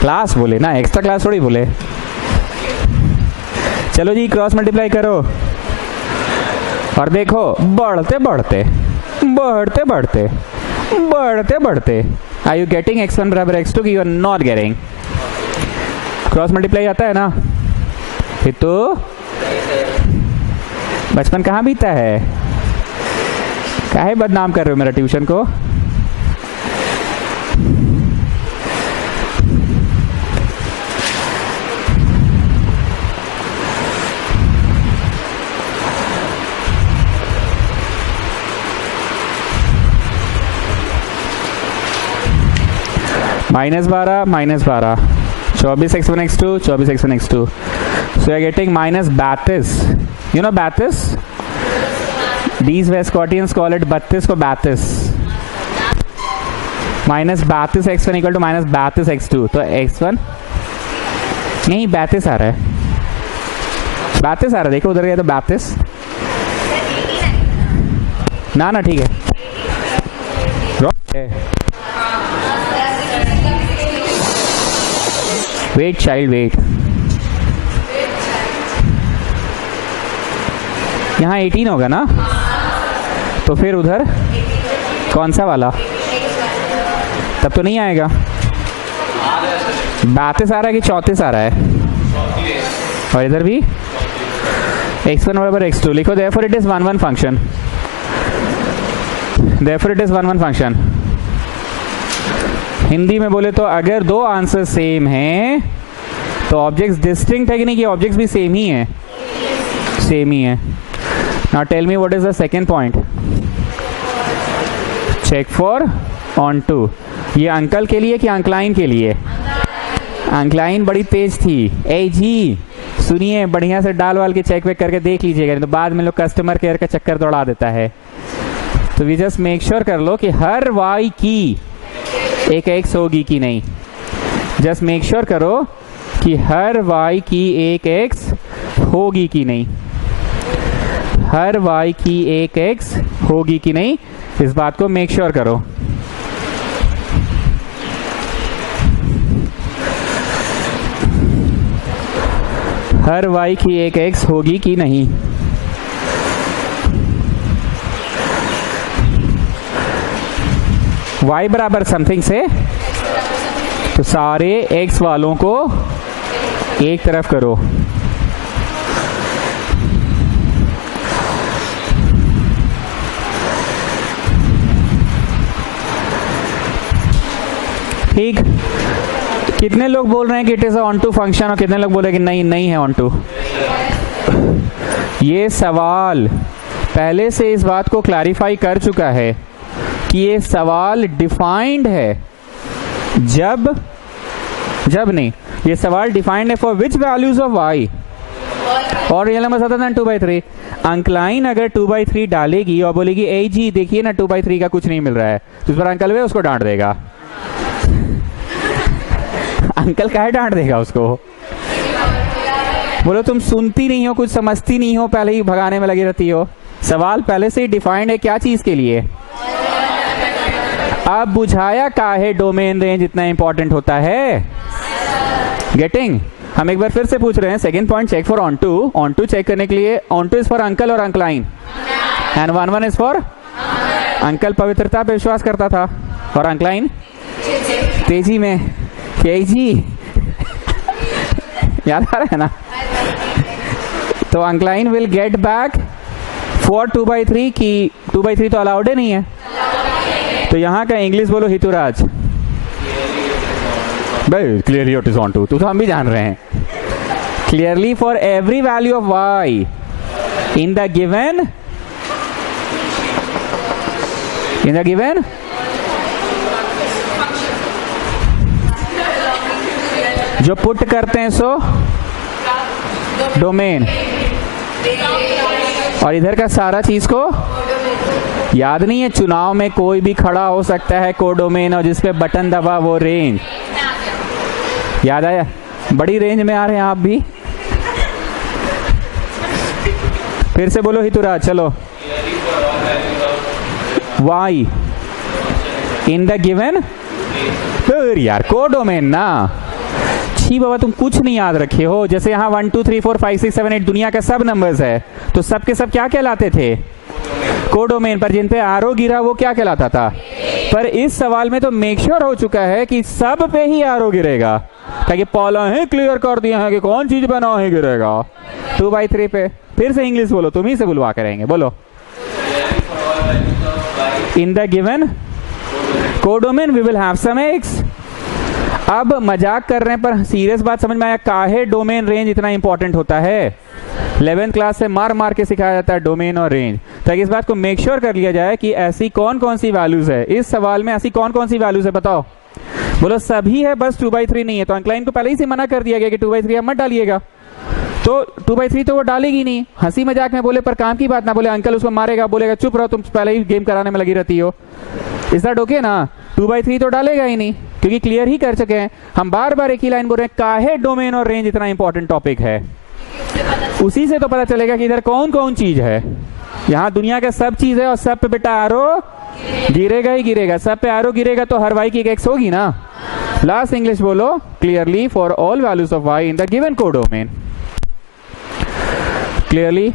क्लास बोले ना, एक्स्ट्रा क्लास थोड़ी बोले। चलो जी क्रॉस मल्टीप्लाई करो और देखो बढ़ते बढ़ते बढ़ते बढ़ते बढ़ते बढ़ते आर यू गेटिंग x1 बराबर x2 की you are not getting? Cross multiply आता है ना? फिर तो बचपन कहाँ बीता है? काहे बदनाम कर रहे हो मेरा ट्यूशन को? -12 -12 24 x1 x2 24 x1 x2, so you are getting -32. You know 32? These Westcottians call it 32 को 32. -32 x1 equal to -32 x2, तो x1 नहीं 32 आ रहा है, 32 आ रहा है, देखो उधर गया तो 32 ना ना ठीक है। वेट चाइल्ड वेट, यहाँ 18 होगा ना, तो फिर उधर कौन सा वाला? तब तो नहीं आएगा। 32 आ रहा है कि 34 आ रहा है? और इधर भी x1 बराबर x2 लिखो, therefore it is 1 1 function, therefore it is 1 1 function. Hindi में बोले तो अगर दो आंसर सेम हैं तो ऑब्जेक्ट्स डिस्टिंक्ट है कि नहीं? कि ऑब्जेक्ट्स भी सेम ही है, सेम ही है। Now tell me what is the second point? Check for onto. ये अंकल के लिए कि अंकलाइन के लिए? अंकलाइन बड़ी तेज थी। ए जी सुनिए, बढ़िया से डाल वाल के चेक वेक करके देख लीजिएगा, तो बाद में लोग कस्टमर केयर का चक्कर दौड़ा देता है। तो वी जस्ट मेक श्योर कर लो कि हर वाई की एक x होगी कि नहीं। जस्ट मेक श्योर करो कि हर y की एक x होगी कि नहीं, हर y की एक x होगी कि नहीं, इस बात को मेक श्योर करो। हर y की एक x होगी कि नहीं। y बराबर समथिंग से तो सारे x वालों को एक तरफ करो। ठीक, कितने लोग बोल रहे हैं कि it is onto function और कितने लोग बोल रहे हैं कि नहीं नहीं है ऑन टू? ये सवाल पहले से इस बात को क्लैरिफाई कर चुका है कि ये सवाल डिफाइंड है जब नहीं, ये सवाल डिफाइंड है for which values of y और रियल नंबर अदर देन 2/3। अंकलाइन अगर 2/3 डालेगी और बोलेगी ए जी देखिए ना 2/3 का कुछ नहीं मिल रहा है, तो इस पर अंकल वे उसको डांट देगा। अंकल काहे डांट देगा उसको? बोलो तुम सुनती नहीं हो, कुछ समझती नहीं हो, पहले ही भगाने में लगी रहती हो। सवाल पहले से ही डिफाइंड है क्या चीज के लिए। अब बुझाया काहे डोमेन रेंज इतना इंपॉर्टेंट होता है। गेटिंग? हम एक बार फिर से पूछ रहे हैं। Second point, check for onto check करने के लिए onto is for uncle और अंकलाइन एंड 1 1 इज फॉर अंकल पवित्रता पे विश्वास करता था और अंकलाइन तेजी में। जी याद आ रहा है ना? तो अंकलाइन विल गेट बैक फॉर 2/3 की 2/3 तो अलाउड ही नहीं है। तो यहाँ का इंग्लिश बोलो हितुराज भाई, clearly it is onto, तो हम भी जान रहे हैं। Clearly for every value of y in the given जो पुट करते हैं सो डोमेन, और इधर का सारा चीज को याद नहीं है। चुनाव में कोई भी खड़ा हो सकता है कोडोमेन, और जिसपे बटन दबा वो रेंज। याद आया? बड़ी रेंज में आ रहे हैं आप भी। फिर से बोलो हितुराज, चलो। वाई इन द गिवन, फिर यार कोडोमेन ना। छी बाबा, तुम कुछ नहीं याद रखे हो। जैसे यहाँ 1 2 3 4 5 6 7 8 दुनिया का सब नंबर्स है, तो सब के सब क्या कहलाते थे? कोडोमेन। पर जिन पे आरो गिरा वो क्या कहलाता था? पर इस सवाल में तो मेक श्योर हो चुका है कि सब पे ही आरो गिरेगा, ताकि पॉला ही क्लियर कर दिया है कि कौन चीज पे ना ही गिरेगा। 2/3 पे। फिर से इंग्लिश बोलो, तुम ही से बुलवा करेंगे, बोलो। In the given codomain we will have some X. अब मजाक कर रहे हैं पर सीरियस बात समझ में आया काहे डोमेन रेंज इतना इंपॉर्टेंट होता है। 11th क्लास से मार मार के सिखाया जाता है डोमेन और रेंज, ताकि इस बात को मेक श्योर कर लिया जाए कि ऐसी कौन कौन सी वैल्यूज है इस सवाल में। ऐसी कौन कौन सी वैल्यूज है बताओ? बोलो सभी है, बस 2/3 नहीं है। तो अंकलाइन को पहले ही से मना कर दिया गया कि 2/3 आप मत डालिएगा, तो 2/3 तो वो डालेगी नहीं। हंसी मजाक में बोले पर काम की बात ना बोले, अंकल उसको मारेगा, बोलेगा चुप रहो तुम पहले ही गेम कराने में लगी रहती हो। इज दैट ओके ना? 2/3 तो डालेगा ही नहीं, क्योंकि क्लियर ही कर चुके हैं। हम बार बार एक ही लाइन बोल रहे हैं, काहे डोमेन और रेंज इतना इंपॉर्टेंट टॉपिक है। उसी से तो पता चलेगा कि इधर कौन कौन चीज है। यहाँ दुनिया का सब चीज है और सब पे बेटा आरो गिरेगा ही गिरेगा। सब पे आरो गिरेगा तो हर वाई की एक एक्स होगी ना। लास्ट इंग्लिश बोलो, clearly for all values of Y in the given codomain. Clearly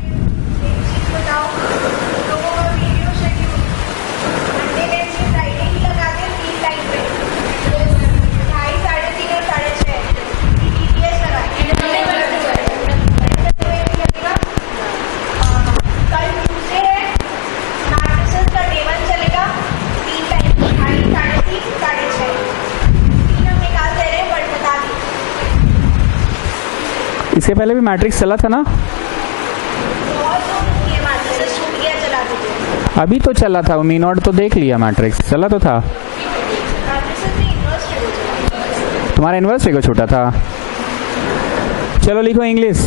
इसके पहले भी मैट्रिक्स चला था ना? अभी तो चला था, मी नॉट तो देख लिया, मैट्रिक्स चला तो था। तुम्हारा इनवर्स को छूटा था। चलो लिखो English.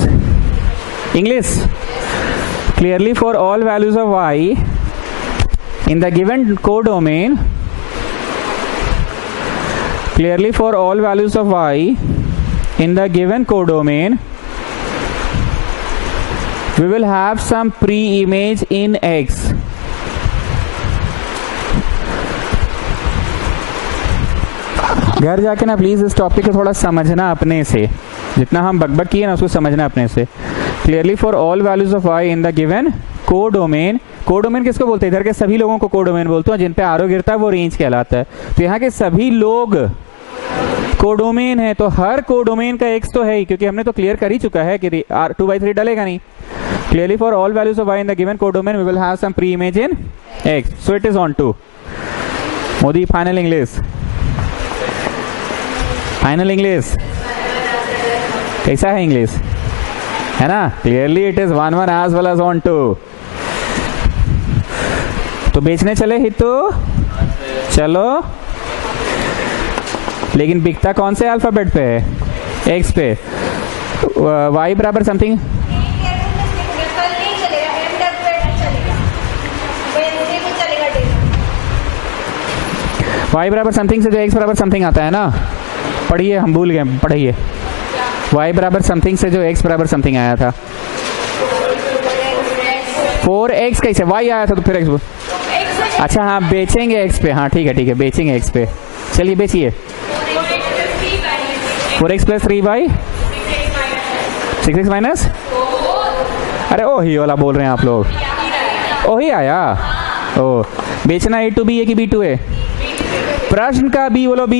English clearly for all values of Y in the given codomain, clearly for all values of Y in the given codomain we will have some pre-image in X. घर जाके ना प्लीज इस topic को थोड़ा समझना अपने से, जितना हम बकबक किए ना उसको समझना अपने से। Clearly for all values of y in the given codomain. Codomain किसको बोलते हैं? इधर के सभी लोगों को कोडोमेन बोलते हैं, जिन पे आरो गिरता है वो रेंज कहलाता है। तो यहाँ के सभी लोग कोडोमेन है, तो हर कोडोमेन का एक्स तो है ही, क्योंकि हमने तो क्लियर कर ही चुका है कि 2/3 डलेगा नहीं। Clearly for all values of y in the given codomain we will have some pre image in x, so it is onto. Modi final English, final English कैसा है? इंग्लिश है ना? Clearly it is 1-1 as well as onto. तो बेचने चले ही तो चलो, लेकिन बिकता कौन से अल्फाबेट पे है? एक्स पे। y बराबर समथिंग y बराबर समथिंग से जो x बराबर समथिंग आता है ना, पढ़िए, हम भूल गए, पढ़िए। y बराबर समथिंग से जो x बराबर समथिंग आया था, 4x कैसे y आया था तो फिर x। अच्छा हाँ, बेचेंगे x पे। हाँ ठीक है ठीक है, बेचेंगे x पे। चलिए बेचिए। 4x + 3y 6x माइनस, अरे ओ ही वाला बोल रहे हैं आप लोग। ओ ही आया। ओ बेचना A to B है कि B to A? प्रश्न का B बोलो B।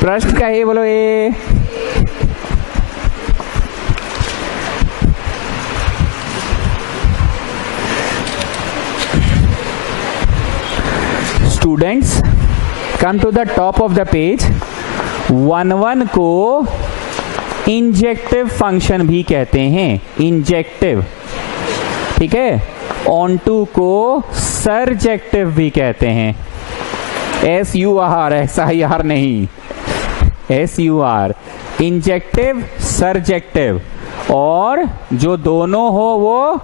प्रश्न का A बोलो A। Students come to the top of the page. 1-1 को इंजेक्टिव फंक्शन भी कहते हैं, इंजेक्टिव, ठीक है। ऑन टू को सरजेक्टिव भी कहते हैं। SUR, SIR नहीं, SUR, इंजेक्टिव सरजेक्टिव। और जो दोनों हो वो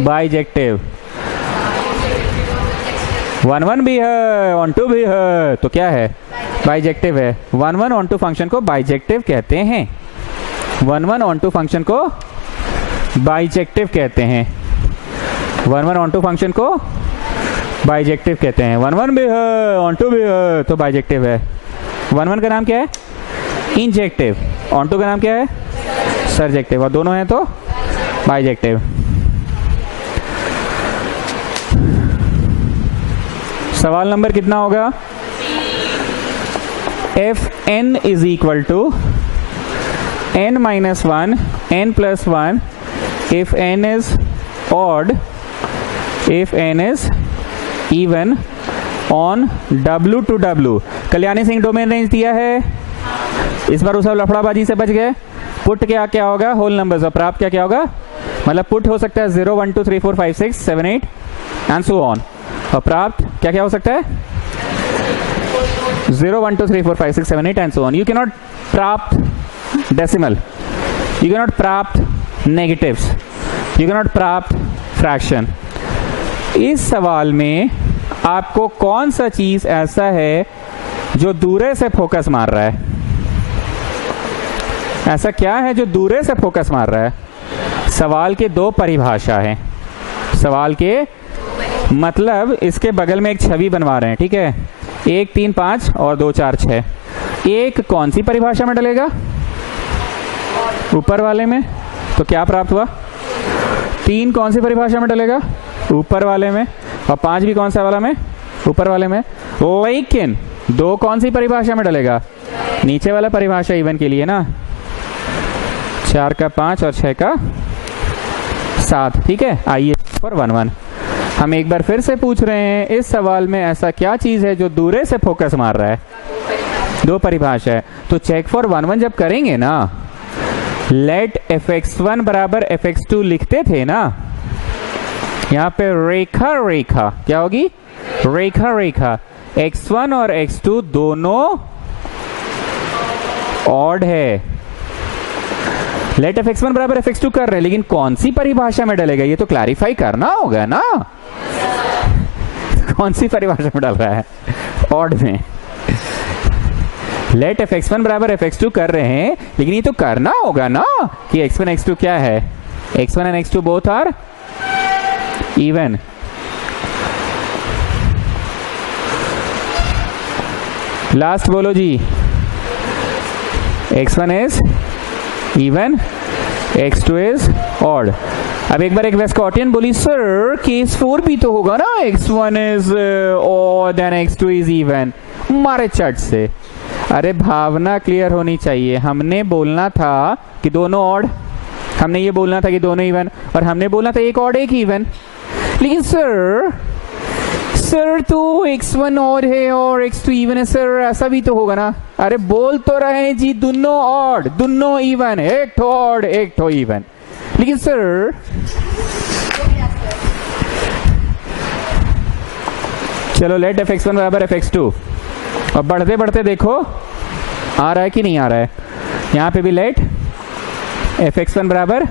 बाइजेक्टिव। 1-1 भी है, 1-2 भी है, तो क्या है? बाइजेक्टिव है। 1 1 ऑन टू फंक्शन को बाइजेक्टिव कहते हैं। 1 1 ऑन टू फंक्शन को बाइजेक्टिव कहते हैं। 1 1 ऑन टू फंक्शन को बाइजेक्टिव कहते हैं। 1 1 भी है, ऑन टू भी है, तो बाइजेक्टिव है। 1 1 का नाम क्या है? इंजेक्टिव। ऑन टू का नाम क्या है? सरजेक्टिव। और दोनों हैं तो बाइजेक्टिव। सवाल नंबर कितना होगा? F n is equal to n minus 1 n plus 1 if n is odd, if n is even on w to w। Kalyani Singh domain range दिया है, इस बार उस लफड़ाबाजी से बच गए। पुट क्या क्या होगा? Whole numbers. और प्राप्त क्या क्या होगा? मतलब पुट हो सकता है 0 1 2 3 4 5 6 7 8 एंड सो ऑन। और प्राप्त क्या क्या हो सकता है? 0 1 2 3 4 5 6 7 8 and so on. You can not प्राप्त डेसिमल, you cannot प्राप्त negatives, you cannot प्राप्त fraction। इस सवाल में आपको कौन सा चीज ऐसा है जो दूरे से फोकस मार रहा है? ऐसा क्या है जो दूरे से फोकस मार रहा है? सवाल के दो परिभाषा है। सवाल के मतलब इसके बगल में एक छवि बनवा रहे हैं, ठीक है? 1 3 5 और 2 4 6। एक कौन सी परिभाषा में डलेगा? ऊपर वाले में। तो क्या प्राप्त हुआ? 3 कौन सी परिभाषा में डलेगा? ऊपर वाले में। और 5 भी कौन सा वाला में? ऊपर वाले में। लेकिन 2 कौन सी परिभाषा में डलेगा? नीचे वाला परिभाषा इवन के लिए ना। 4 का 5 और 6 का 7, ठीक है? आइए फॉर 1 1 हम एक बार फिर से पूछ रहे हैं, इस सवाल में ऐसा क्या चीज है जो दूरे से फोकस मार रहा है? 2 परिभाषा है। तो चेक फॉर 1 1 जब करेंगे ना, लेट fx1 बराबर fx2 लिखते थे ना, यहाँ पे रेखा रेखा क्या होगी? रेखा रेखा। x1 और x2 दोनों ऑड है। लेट fx1 बराबर fx2 कर रहे हैं, लेकिन कौन सी परिभाषा में डलेगा ये तो क्लैरिफाई करना होगा ना। कौन सी परिभाषा में डल रहा है? ऑड में। लेट fx1 बराबर fx2 कर रहे हैं, लेकिन ये तो करना होगा ना कि x1 x2 क्या है? x1 and x2 both are even. Last बोलो जी। x1 is even, x2 is odd. अब एक बार एक वेस्कॉटियन बोली, सर केस 4 भी तो होगा ना, x1 is odd and x2 is even. मारे चट से। अरे भावना क्लियर होनी चाहिए। हमने बोलना था कि दोनों ऑड, हमने ये बोलना था कि दोनों इवन, और हमने बोलना था एक ऑड एक इवन। लेकिन सर तो x1 ऑड है और x2 इवन है सर, ऐसा भी तो होगा ना। अरे बोल तो रहे हैं जी, दोनों ऑड दोनों इवन, एक ठो ऑड एक ठो इवन। लेकिन सर चलो लेट fx1 बराबर fx2, और बढ़ते बढ़ते देखो आ रहा है कि नहीं आ रहा है। यहाँ पे भी लेट fx1 बराबर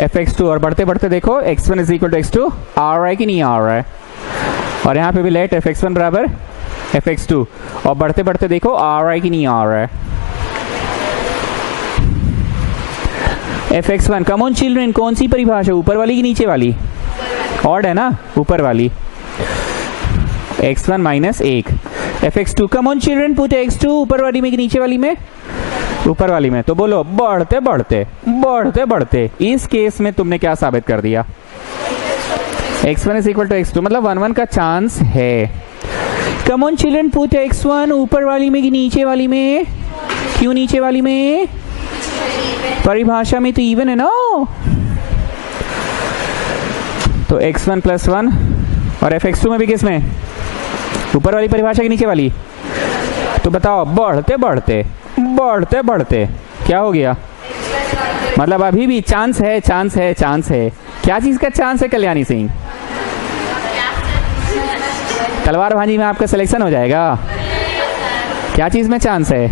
fx2, और बढ़ते बढ़ते देखो x1 is equal to x2 आ रहा है कि नहीं आ रहा है। और यहाँ पे भी लेट fx1 बराबर fx2, और बढ़ते बढ़ते देखो आ रहा है कि नहीं आ रहा है। fx1 कम ऑन चिल्ड्रेन कौन सी परिभाषा? ऊपर वाली कि नीचे वाली? ऑड है ना, ऊपर वाली। x1 minus 1। fx2 come on children put x2 ऊपर वाली में कि नीचे वाली में? ऊपर वाली में। तो बोलो बढ़ते बढ़ते बढ़ते बढ़ते इस केस में तुमने क्या साबित कर दिया? x1 is equal to x2, मतलब 1 1 का चांस है। कम ऑन चिल्ड्रेन पुट x1 ऊपर वाली में कि नीचे वाली में? क्यों नीचे वाली में? परिभाषा में तो इवन है ना। तो x1 प्लस 1, और fx2 में भी किस में? ऊपर वाली परिभाषा की नीचे वाली। तो बताओ बढ़ते बढ़ते बढ़ते बढ़ते क्या हो गया? मतलब अभी भी चांस है, चांस है, चांस है। क्या चीज का चांस है कल्याणी सिंह? तलवार भांजी में आपका सिलेक्शन हो जाएगा। क्या चीज में चांस है?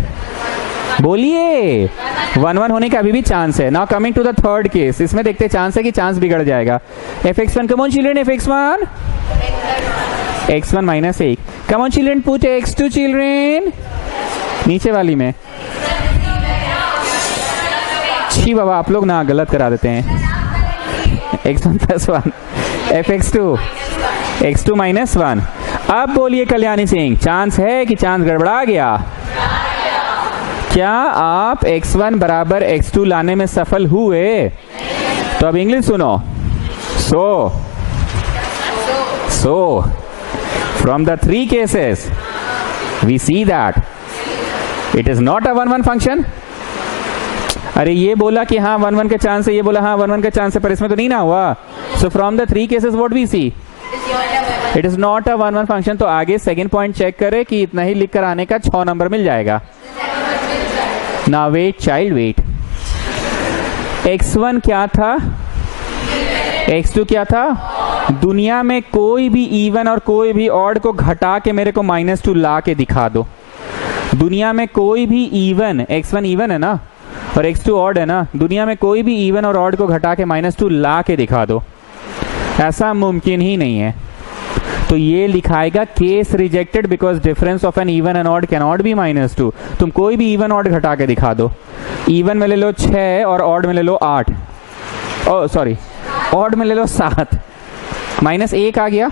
बोलिए। 1 1 होने का अभी भी चांस है। Now coming to the third case, इसमें देखते चांस है कि चांस बिगड़ जाएगा। fx1 come on children fx1 minus 1। Come on children put x2 children नीचे वाली में। छी बाबा, आप लोग ना गलत करा देते हैं। x1 + 1 fx2 x2 - 1। अब बोलिए कल्याणी सिंह, चांस है कि चांस गड़बड़ा गया? क्या आप x1 = x2 लाने में सफल हुए? तो अब इंग्लिश सुनो। So from the 3 cases we see that it is not a 1-1 function। अरे ये बोला कि हाँ 1-1 के चांस है, ये बोला हाँ 1-1 के चांस है, पर इसमें तो नहीं ना हुआ। So from the 3 cases what we see, it is not a 1-1 function. तो आगे सेकंड पॉइंट चेक करें कि इतना ही लिख कर आने का 6 नंबर मिल जाएगा। Now wait child wait, x1 क्या था, x2 क्या था? दुनिया में कोई भी इवन और कोई भी ऑड को घटा के मेरे को -2 ला के दिखा दो। दुनिया में कोई भी इवन, x1 इवन है ना और x2 ऑड है ना, दुनिया में कोई भी इवन और ऑड को घटा के -2 ला के दिखा दो, ऐसा मुमकिन ही नहीं है। तो ये लिखाएगा case rejected because difference of an even and odd can not be -2। तुम कोई भी इवन ऑड घटा के दिखा दो। इवन में ले लो 6 और ऑड में ले लो 8, सॉरी ऑड में ले लो 7, -1 आ गया।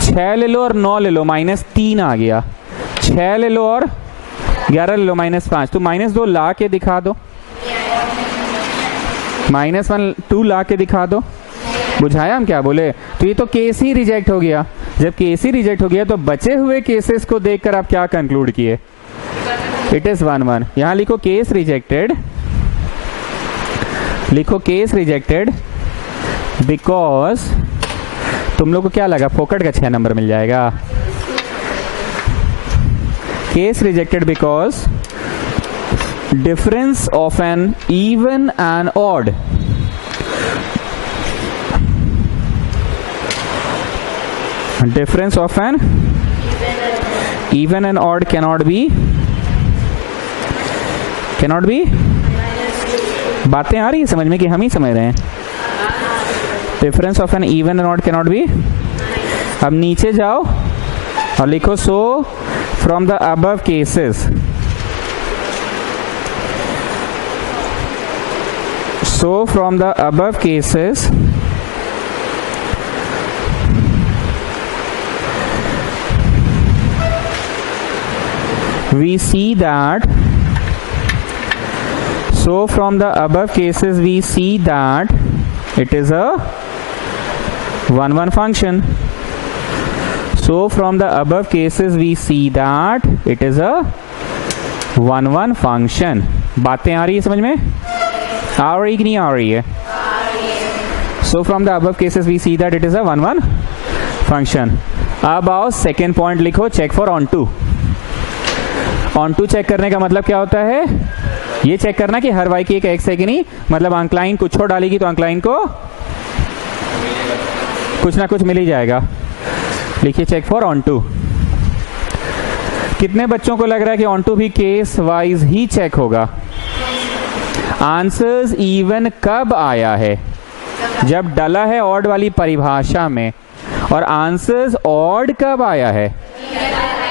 6 ले लो और 9 ले लो, -3 आ गया। 6 ले लो और 11 ले लो, -5। तो -2 ला के दिखा दो, -1 2 ला के दिखा दो। बुझाया हम क्या बोले? तो ये तो केस ही रिजेक्ट हो गया। जब केस ही रिजेक्ट हो गया तो बचे हुए केसेस को देखकर आप क्या कंक्लूड किए? It is 1-1। यहां लिखो केस रिजेक्टेड, लिखो केस रिजेक्टेड बिकॉज, तुम लोग को क्या लगा फोकट का 6 नंबर मिल जाएगा? Case rejected because difference of an even and odd difference of an even and odd cannot be बातें आ रही है समझ में कि हम ही समझ रहे हैं? difference of an even and odd cannot be। अब नीचे जाओ और लिखो so from the above cases, so from the above cases we see that, so from the above cases we see that it is a 1-1 function। So from the above cases we see that it is a 1-1 function। बातें आ रही है समझ में? आ रही कि नहीं आ रही है? So from the above cases we see that it is a 1-1 function। अब आओ सेकेंड पॉइंट लिखो, check for onto. Onto check करने का मतलब क्या होता है? ये चेक करना कि हर y की एक x है कि नहीं, मतलब अंकलाइन कुछ और डालेगी तो अंकलाइन को कुछ ना कुछ मिल ही जाएगा। लिखिए चेक फॉर ऑन टू। कितने बच्चों को लग रहा है कि ऑन टू भी केस वाइज ही चेक होगा? आंसर्स इवन कब आया है? जब डला है ऑड वाली परिभाषा में। और आंसर्स ऑड कब आया है?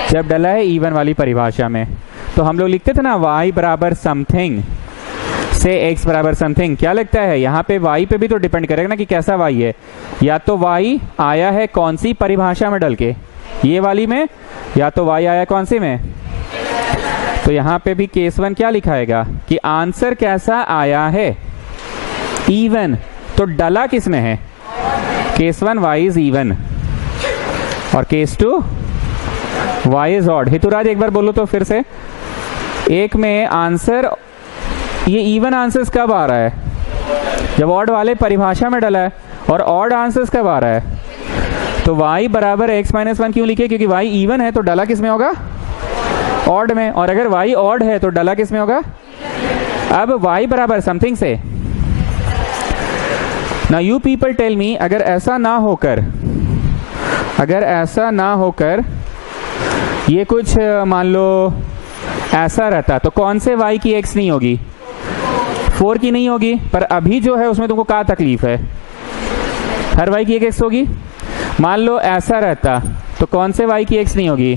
जब डला है इवन वाली परिभाषा में। तो हम लोग लिखते थे ना y बराबर समथिंग से x बराबर समथिंग। क्या लगता है यहाँ पे y पे भी तो डिपेंड करेगा ना कि कैसा y है। या तो y आया है कौन सी परिभाषा में डल के, ये वाली में, या तो y आया कौन सी में। तो यहाँ पे भी केस 1 क्या लिखाएगा कि आंसर कैसा आया है? इवन। तो डला किस में है? केस 1 y इज इवन और केस 2 y इज ऑड। हितुराज एक बार बोलो तो फिर से। एक में आंसर, ये इवन आंसर्स कब आ रहा है? जब ऑड वाले परिभाषा में डला है। और ऑड आंसर्स कब आ रहा है? तो y बराबर x-1 क्यों लिखे? क्योंकि y इवन है तो डला किस में होगा? ऑड में। और अगर y ऑड है तो डला किस में होगा? अब y बराबर समथिंग से। Now you people tell me, अगर ऐसा ना होकर ये कुछ मान लो ऐसा रहता तो कौन से y की x नहीं होगी? 4 की नहीं होगी। पर अभी जो है उसमें तुमको क्या तकलीफ है? हर y की एक x होगी। मान लो ऐसा रहता तो कौन से y की x नहीं होगी?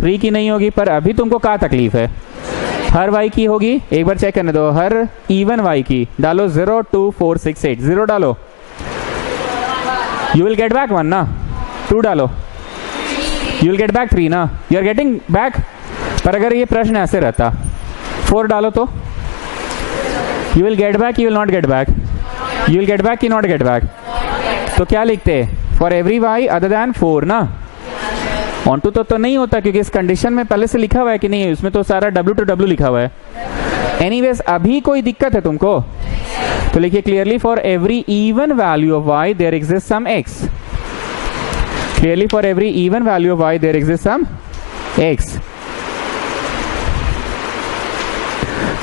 3 की नहीं होगी। पर अभी तुमको क्या तकलीफ है? हर y की होगी, एक बार चेक करने दो, हर इवन y की डालो 0 2 4 6 8, 0 डालो, यू विल गेट बैक 1 ना, 2 डालो, यू विल गेट बैक 3 ना, यू आर गेटिंग बैक। पर अगर ये प्रश्न ऐसे रहता 4 डालो तो you will get back, you will not get back, you will get back, you not get back, तो क्या लिखते for every y other than 4 ना। ऑन टू तो नहीं होता क्योंकि इस कंडीशन में पहले से लिखा हुआ है कि नहीं, उसमें तो सारा W to W लिखा हुआ है। एनीवेज अभी कोई दिक्कत है तुमको तो लिखिए clearly for every even value of y there exist some x, clearly for every even value of y there exist some x,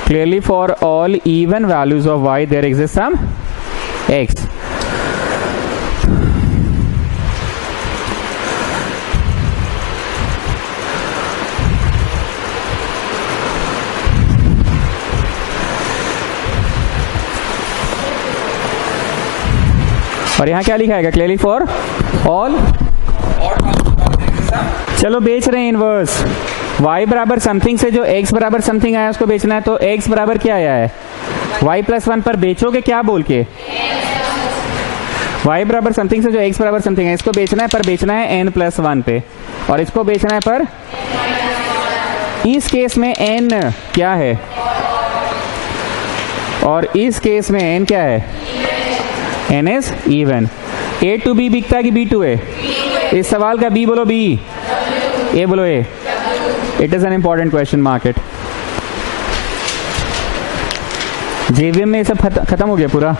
clearly for all even values of y there exists some x। और यहां क्या लिखा है clearly for all, चलो बेच रहे हैं inverse, y बराबर समथिंग से जो x बराबर समथिंग आया उसको बेचना है, तो x बराबर क्या आया है y प्लस 1 पर बेचोगे क्या बोल के, y बराबर समथिंग से जो x बराबर समथिंग है इसको बेचना है, पर बेचना है n प्लस 1 पे, और इसको बेचना है पर, इस केस में n क्या है और इस केस में n क्या है, n is even. a to b बिकता है कि b टू a, इस सवाल का b बोलो b, a बोलो a, it is an important question market. JVM में ये सब खत्म हो गया पूरा।